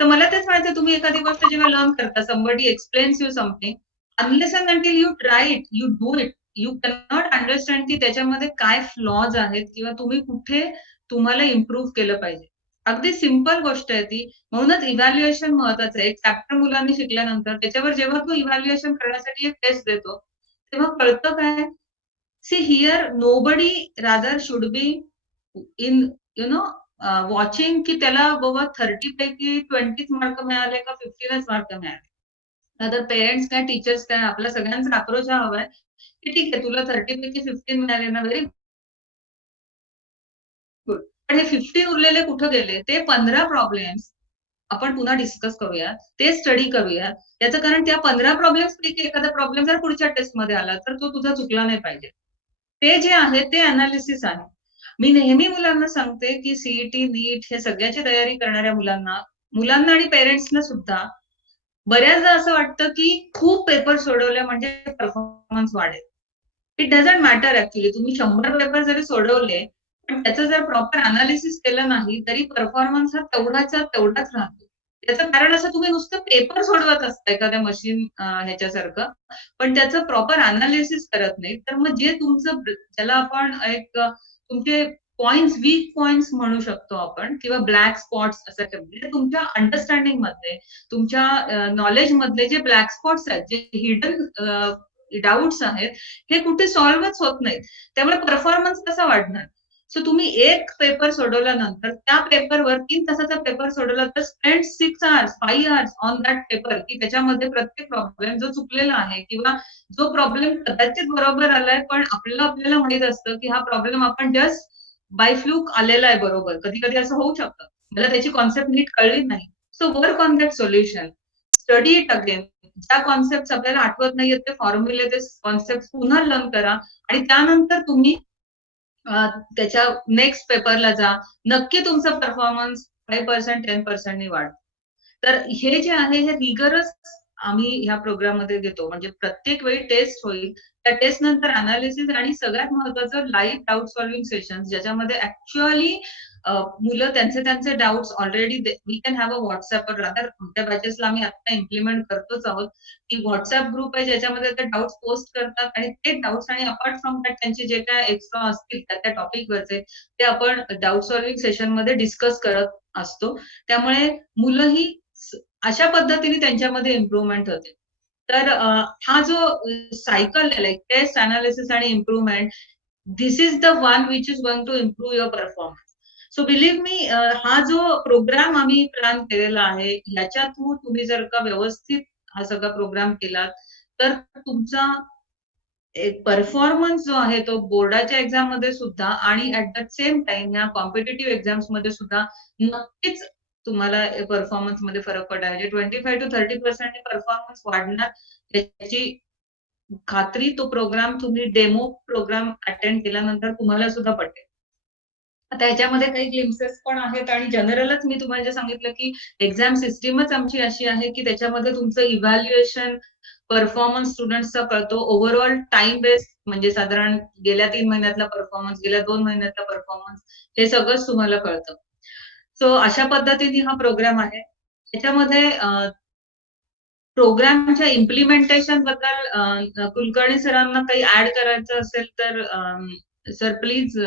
तर मला तेच म्हणायचं तुम्ही एखादी गोष्ट जेव्हा लर्न करता, somebody explains you something, unless and until you try it, you do it, you cannot understand की त्याच्यामध्ये काय फ्लॉज आहेत किंवा तुम्ही कुठे तुम्हाला इम्प्रूव्ह केलं पाहिजे. अगदी सिंपल गोष्ट आहे ती. म्हणूनच इव्हॅल्युएशन महत्वाचं आहे. एक चॅप्टर मुलांनी शिकल्यानंतर त्याच्यावर जेव्हा तू इव्हॅल्युएशन करण्यासाठी एक टेस्ट देतो, तेव्हा कळतं काय? See here nobody rather should be in you know watching की त्याला बाबा 30 पैकी 20च मार्क मिळाले का 15च मार्क मिळाले. नाहीतर पेरेंट्स काय, टीचर्स काय, आपला सगळ्यांचा अप्रोच हा हवाय, की ठीक आहे तुला 30 पैकी 15 मिळाले ना, व्हेरी गुड. पण हे 15 उरलेले कुठे गेले? ते 15 प्रॉब्लेम्स आपण पुन्हा डिस्कस करूया. ते स्टडी करूया. याचं कारण त्या 15 प्रॉब्लेम्सपैकी एखादा प्रॉब्लेम जर पुढच्या टेस्टमध्ये आला, तर तो तुझा चुकला नाही पाहिजे. ते जे आहे ते एनालिसिस आहे. मी नेहमी मुलांना सांगते, की सी नीट हे सगळ्याची तयारी करणाऱ्या मुलांना मुलांना आणि पेरेंट्सना सुद्धा बऱ्याचदा असं वाटतं, की खूप पेपर सोडवले म्हणजे परफॉर्मन्स वाढेल. इट डझंट मॅटर ॲक्चुअली तुम्ही 100 पेपर जरी सोडवले, पण त्याचं जर प्रॉपर एनालिसिस केलं नाही, तरी परफॉर्मन्स हा तेवढाच्या तेवढाच राहतो. त्याचं कारण असं तुम्ही नुसतं पेपर सोडवत असता एखाद्या मशीन ह्याच्यासारखं, पण त्याचं प्रॉपर एनालिसिस करत नाही. तर मग जे तुमचं ज्याला आपण एक तुमचे पॉइंट्स, वीक पॉइंट्स म्हणू शकतो आपण किंवा ब्लॅक स्पॉट्स असं म्हणजे तुमच्या अंडरस्टँडिंगमधले, तुमच्या नॉलेजमधले जे ब्लॅक स्पॉट्स आहेत, जे हिडन डाउट्स आहेत, हे कुठे सॉल्व्हच होत नाहीत. त्यामुळे परफॉर्मन्स कसा वाढणार? सो तुम्ही एक पेपर सोडवल्यानंतर त्या पेपरवर 3 तासाचा पेपर सोडवला तर spend 6 hours, 5 hours on that paper की त्याच्यामध्ये प्रत्येक प्रॉब्लेम जो चुकलेला आहे किंवा जो प्रॉब्लेम कदाचित बरोबर आलाय, पण आपल्याला माहीत असतं, की हा प्रॉब्लेम आपण जस्ट बाय फ्लूक आलेला आहे बरोबर. कधी-कधी असं होऊ शकतं. मला त्याची कन्सेप्ट नीट कळली नाही. So work on that solution. Study it again. ज्या कॉन्सेप्ट्स आपल्याला आठवत नाहीयेत ते फॉर्म्युले, ते कॉन्सेप्ट्स पुन्हा लर्न करा आणि त्यानंतर तुम्ही त्याच्या नेक्स्ट पेपरला जा. नक्की तुमचा परफॉर्मन्स 5% 10% नी वाढेल. तर हे जे आहे हे रिगरस आम्ही ह्या प्रोग्राममध्ये घेतो. म्हणजे प्रत्येक वेळी टेस्ट होईल. त्या टेस्ट नंतर एनालिसिस आणि सगळ्यात महत्वाचं लाईव्ह डाउट सॉल्व्हिंग सेशन्स ज्याच्यामध्ये ॲक्चुअली मुलं त्यांचे doubts already we can have a WhatsApp rather आमच्या बॅचेसला आम्ही आता इम्प्लिमेंट करतोच आहोत, की WhatsApp ग्रुप आहे ज्याच्यामध्ये ते डाउट्स पोस्ट करतात आणि ते डाउट्स आणि अपार्ट फ्रॉम दॅट त्यांचे जे काही एक्स्ट्रा असतील त्या टॉपिकवरचे ते आपण डाउट सॉल्व्हिंग सेशनमध्ये डिस्कस करत असतो. त्यामुळे मुलंही अशा पद्धतीने त्यांच्यामध्ये इम्प्रूव्हमेंट होते. तर हा जो सायकल आहे लाइक टेस्ट, एनालिसिस आणि improvement, this is the one which is going to improve your performance. So believe me हा जो प्रोग्राम आम्ही प्लॅन केलेला आहे, याच्या थ्रू तुम्ही जर का व्यवस्थित हा सगळा प्रोग्राम केलात, तर तुमचा एक परफॉर्मन्स जो आहे तो बोर्डाच्या एक्झाममध्ये सुद्धा आणि ॲट द सेम टाईम ह्या कॉम्पिटिटिव्ह एक्झाम्समध्ये सुद्धा नक्कीच तुम्हाला परफॉर्मन्समध्ये फरक पडणार. म्हणजे 25% to 30% परफॉर्मन्स वाढणार याची खात्री तो प्रोग्राम तुम्ही डेमो प्रोग्राम अटेंड केल्यानंतर तुम्हाला सुद्धा पटेल. आता ह्याच्यामध्ये काही ग्लिम्पसेस पण आहेत आणि जनरलच मी तुम्हाला जे सांगितलं, की एक्झाम सिस्टमच आमची अशी आहे, की त्याच्यामध्ये तुमचं इव्हॅल्युएशन, परफॉर्मन्स स्टुडंट्सचा कळतो. ओव्हरऑल टाईम बेस्ड म्हणजे साधारण गेल्या 3 महिन्यातला परफॉर्मन्स, गेल्या 2 महिन्यातला परफॉर्मन्स हे सगळंच तुम्हाला कळतं. सो अशा पद्धतीने हा प्रोग्राम आहे. त्याच्यामध्ये प्रोग्रामच्या इम्प्लिमेंटेशन बद्दल कुलकर्णी सरांना काही ॲड करायचं असेल तर sir please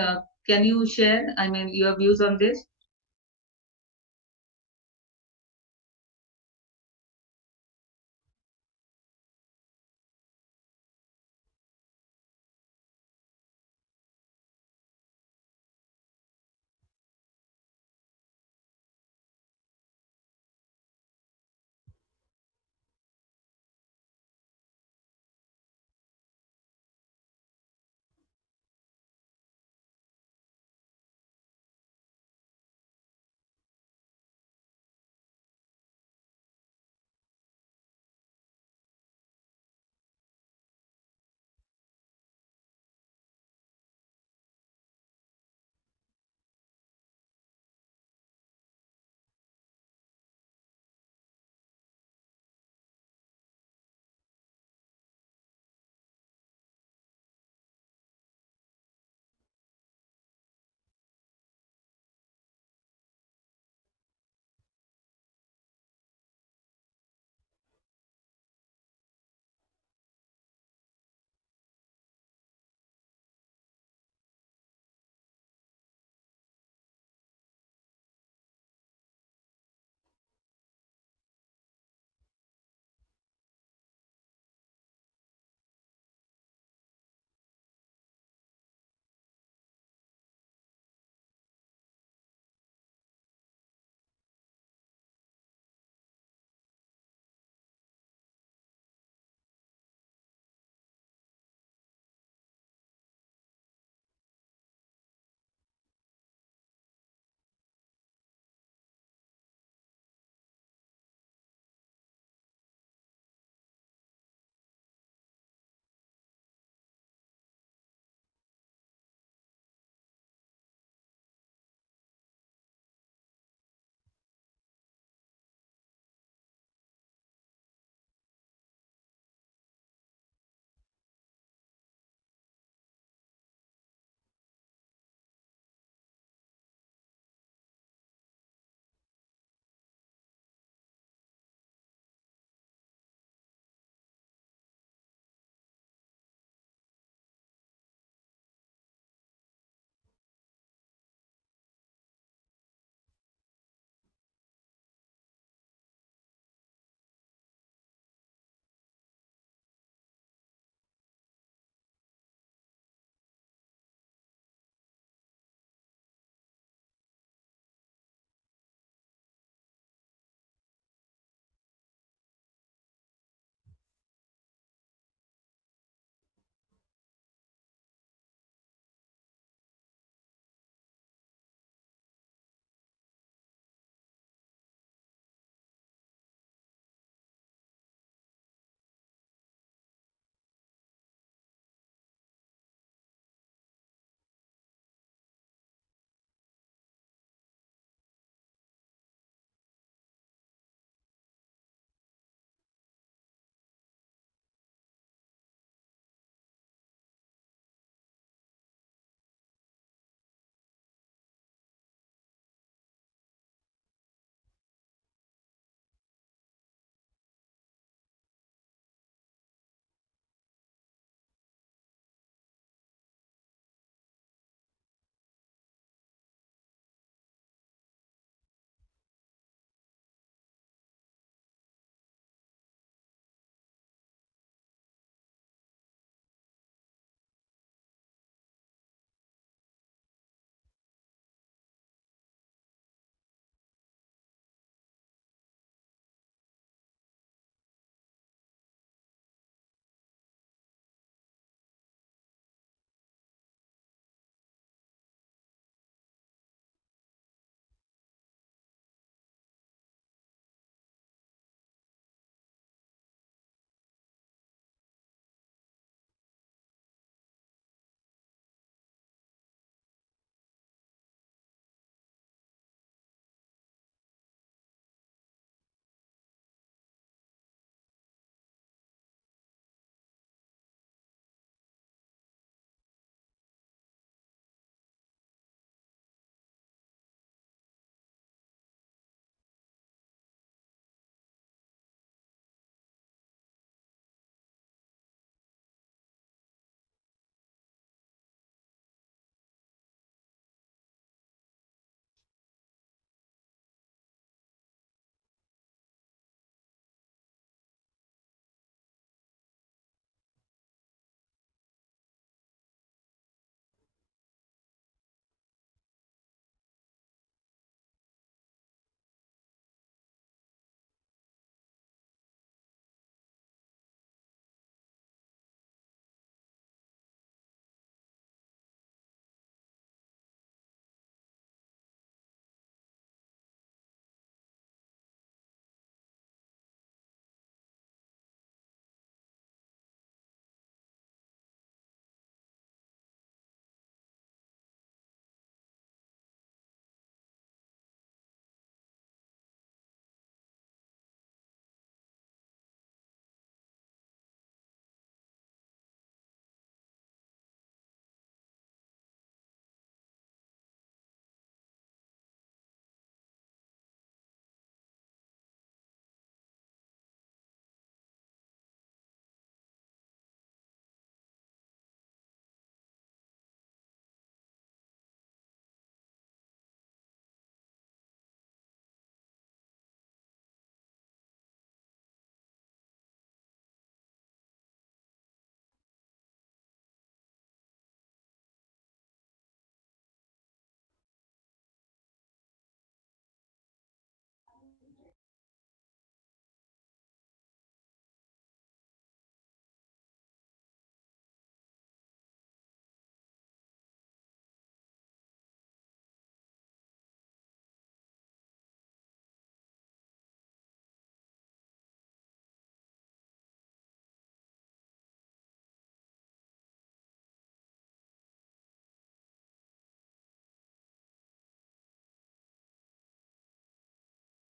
can you share I mean your views on this?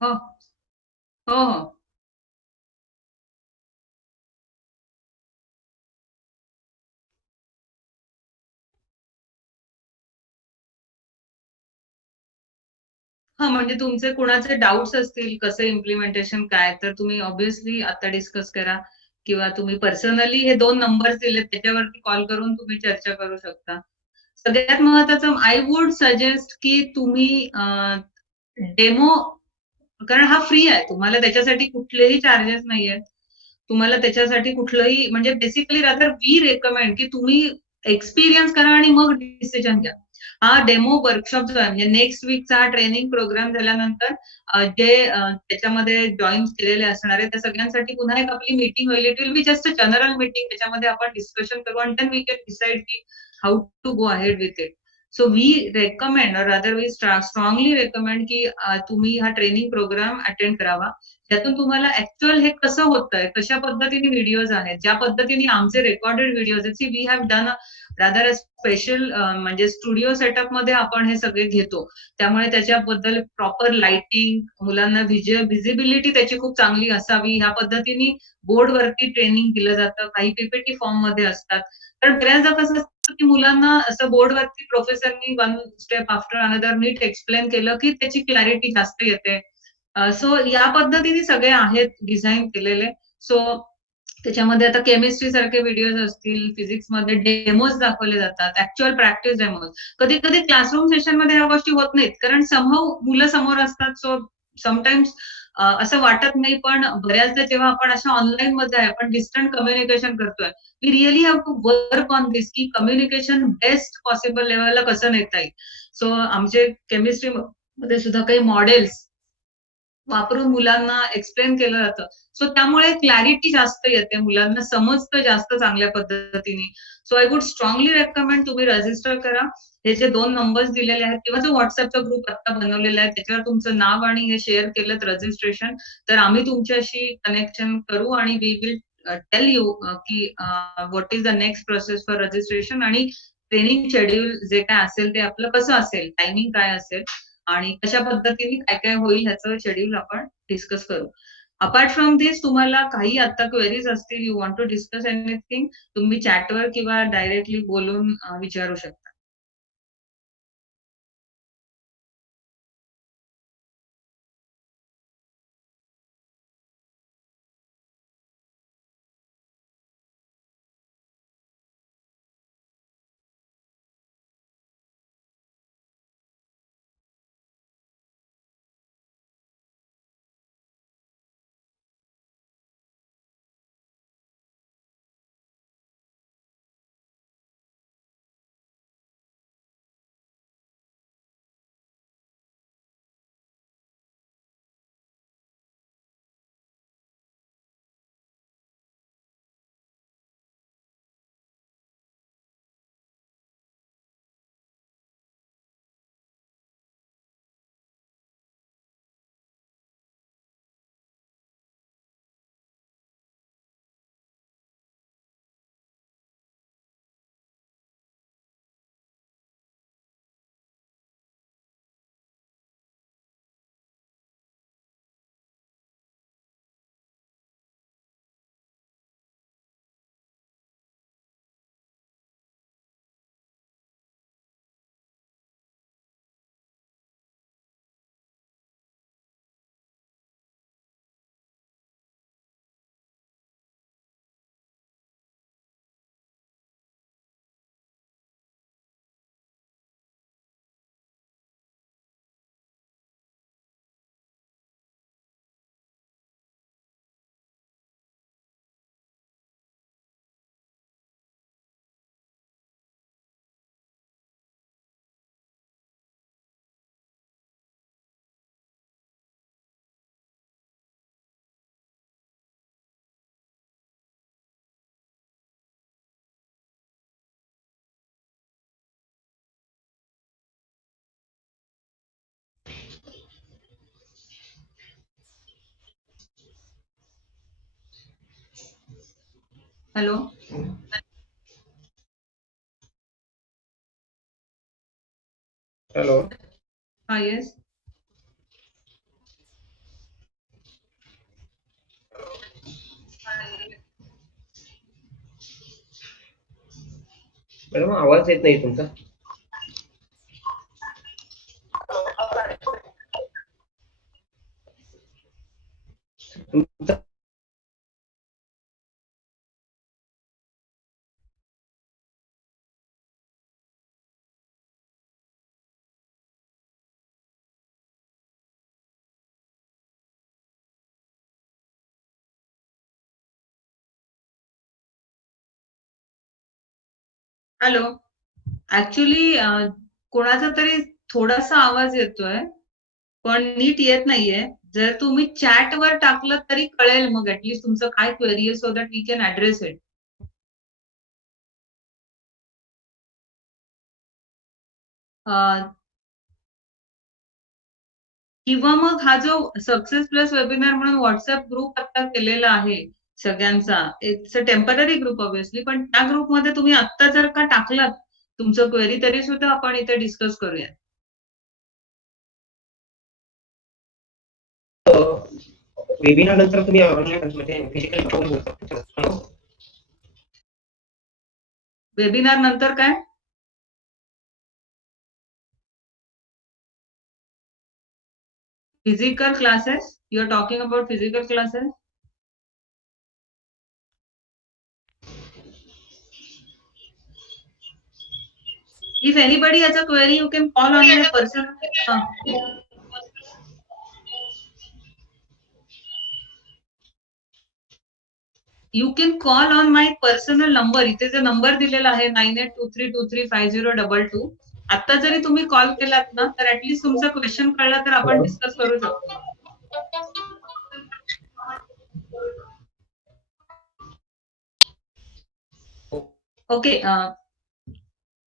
हो, हो, हो. हां, म्हणजे तुमचे कुणाचे डाउट्स असतील, कसं इम्प्लिमेंटेशन काय, तर तुम्ही ऑब्व्हियसली आता डिस्कस करा किंवा तुम्ही पर्सनली हे 2 नंबर्स दिलेत त्याच्यावरती कॉल करून तुम्ही चर्चा करू शकता. सगळ्यात महत्त्वाचं आय वुल्ड सजेस्ट की तुम्ही डेमो कारण हा फ्री आहे. तुम्हाला त्याच्यासाठी कुठलेही चार्जेस नाहीयेत. तुम्हाला त्याच्यासाठी कुठलंही म्हणजे बेसिकली रादर वी रिकमेंड की तुम्ही एक्सपिरियन्स करा आणि मग डिसिजन घ्या. हा डेमो वर्कशॉप जो आहे म्हणजे नेक्स्ट वीकचा हा ट्रेनिंग प्रोग्राम झाल्यानंतर जे त्याच्यामध्ये जॉइन केलेले असणार आहे, त्या सगळ्यांसाठी पुन्हा एक आपली मीटिंग होईल. It will be just a general meeting. त्याच्यामध्ये आपण डिस्कशन करू आणि देन वी कॅन डिसाईड की how to go ahead with it. So we recommend or rather we strongly recommend की तुम्ही हा ट्रेनिंग प्रोग्राम अटेंड करावा. त्यातून तुम्हाला ॲक्चुअल हे कसं होतंय, कशा पद्धतीने व्हिडिओज आहेत, ज्या पद्धतीने आमचे रेकॉर्डेड व्हिडिओज आहेत. See we have done rather a special म्हणजे स्टुडिओ सेटअपमध्ये आपण हे सगळे घेतो. त्यामुळे त्याच्याबद्दल प्रॉपर लाइटिंग, मुलांना व्हिजिबिलिटी त्याची खूप चांगली असावी, ह्या पद्धतीने बोर्डवरती ट्रेनिंग दिलं जातं. काही पी-पी-टी फॉर्ममध्ये असतात. कारण बऱ्याचदा कसं असतं, की मुलांना असं बोर्डवरती प्रोफेसरनी वन स्टेप आफ्टर अनदर नीट एक्सप्लेन केलं, की त्याची क्लॅरिटी जास्त येते. सो या पद्धतीने सगळे आहेत डिझाइन केलेले. सो त्याच्यामध्ये आता केमिस्ट्री सारखे व्हिडिओज असतील, फिजिक्समध्ये डेमोज दाखवले जातात, ॲक्चुअल प्रॅक्टिस डेमोज. कधी-कधी क्लासरूम सेशनमध्ये ह्या गोष्टी होत नाहीत, कारण समहाऊ मुलं समोर असतात. सो समटाईम्स असं वाटत नाही, पण बऱ्याचदा जेव्हा आपण अशा ऑनलाईनमध्ये आहे, आपण डिस्टंट कम्युनिकेशन करतोय. We really have to work on this की कम्युनिकेशन बेस्ट पॉसिबल लेव्हलला कसं नेता येईल. सो आमचे केमिस्ट्रीमध्ये सुद्धा काही मॉडेल्स वापरून मुलांना एक्सप्लेन केलं जातं. सो त्यामुळे क्लॅरिटी जास्त येते. मुलांना समजतं जास्त चांगल्या पद्धतीने. So I would strongly recommend तुम्ही रजिस्टर करा. हे जे 2 नंबर्स दिलेले आहेत किंवा जो WhatsAppचा ग्रुप आता बनवलेला आहे, त्याच्यावर तुमचं नाव आणि हे शेअर केलंत रजिस्ट्रेशन, तर आम्ही तुमच्याशी कनेक्शन करू आणि वी विल टेल यू की what is the next process for registration आणि ट्रेनिंग शेड्यूल जे काय असेल ते आपलं कसं असेल, टायमिंग काय असेल आणि कशा पद्धतीने काय-काय होईल ह्याचं शेड्यूल आपण डिस्कस करू. अपार्ट फ्रॉम धिस तुम्हाला काही आता क्वेरीज असतील, you want to discuss anything, तुम्ही चॅटवर किंवा डायरेक्टली बोलून विचारू शकता. हॅलो? हॅलो. हां, येस. मॅडम आवाज येत नाही तुमचा. तुमचा हॅलो. ऍक्च्युली कोणाचा तरी थोडासा आवाज येतोय पण नीट येत नाहीये. जर तुम्ही चॅट वर टाकलं तरी कळेल मग ऍटलीस्ट तुमचं काय क्वेरी आहे so that we can address it. किंवा मग हा जो सक्सेस प्लस वेबिनार म्हणून व्हॉट्सअप ग्रुप आता केलेला आहे सगळ्यांचा, it's a temporary group obviously, पण त्या ग्रुपमध्ये तुम्ही आत्ता जर का टाकलात तुमचं क्वेरी तरी सुद्धा आपण इथे डिस्कस करूया. वेबिनार नंतर तुम्ही ऑनलाईन म्हणजे फिजिकल वेबिनार नंतर काय? Physical classes? You are talking about physical classes? If anybody has a query, you can call on my personal. You can call on my personal number. इथे जो नंबर दिलेला आहे 9823235022. आता जरी तुम्ही कॉल केलात ना तर ऍटलीस्ट तुमचा क्वेश्चन कळला तर आपण डिस्कस करू शकतो. Okay.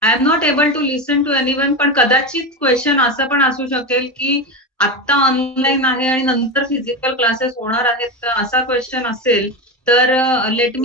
I am not able to listen to anyone, पण कदाचित क्वेश्चन असं पण असू शकेल की आत्ता ऑनलाईन आहे आणि नंतर फिजिकल क्लासेस होणार आहेत, तर असा क्वेश्चन असेल तर लेट मी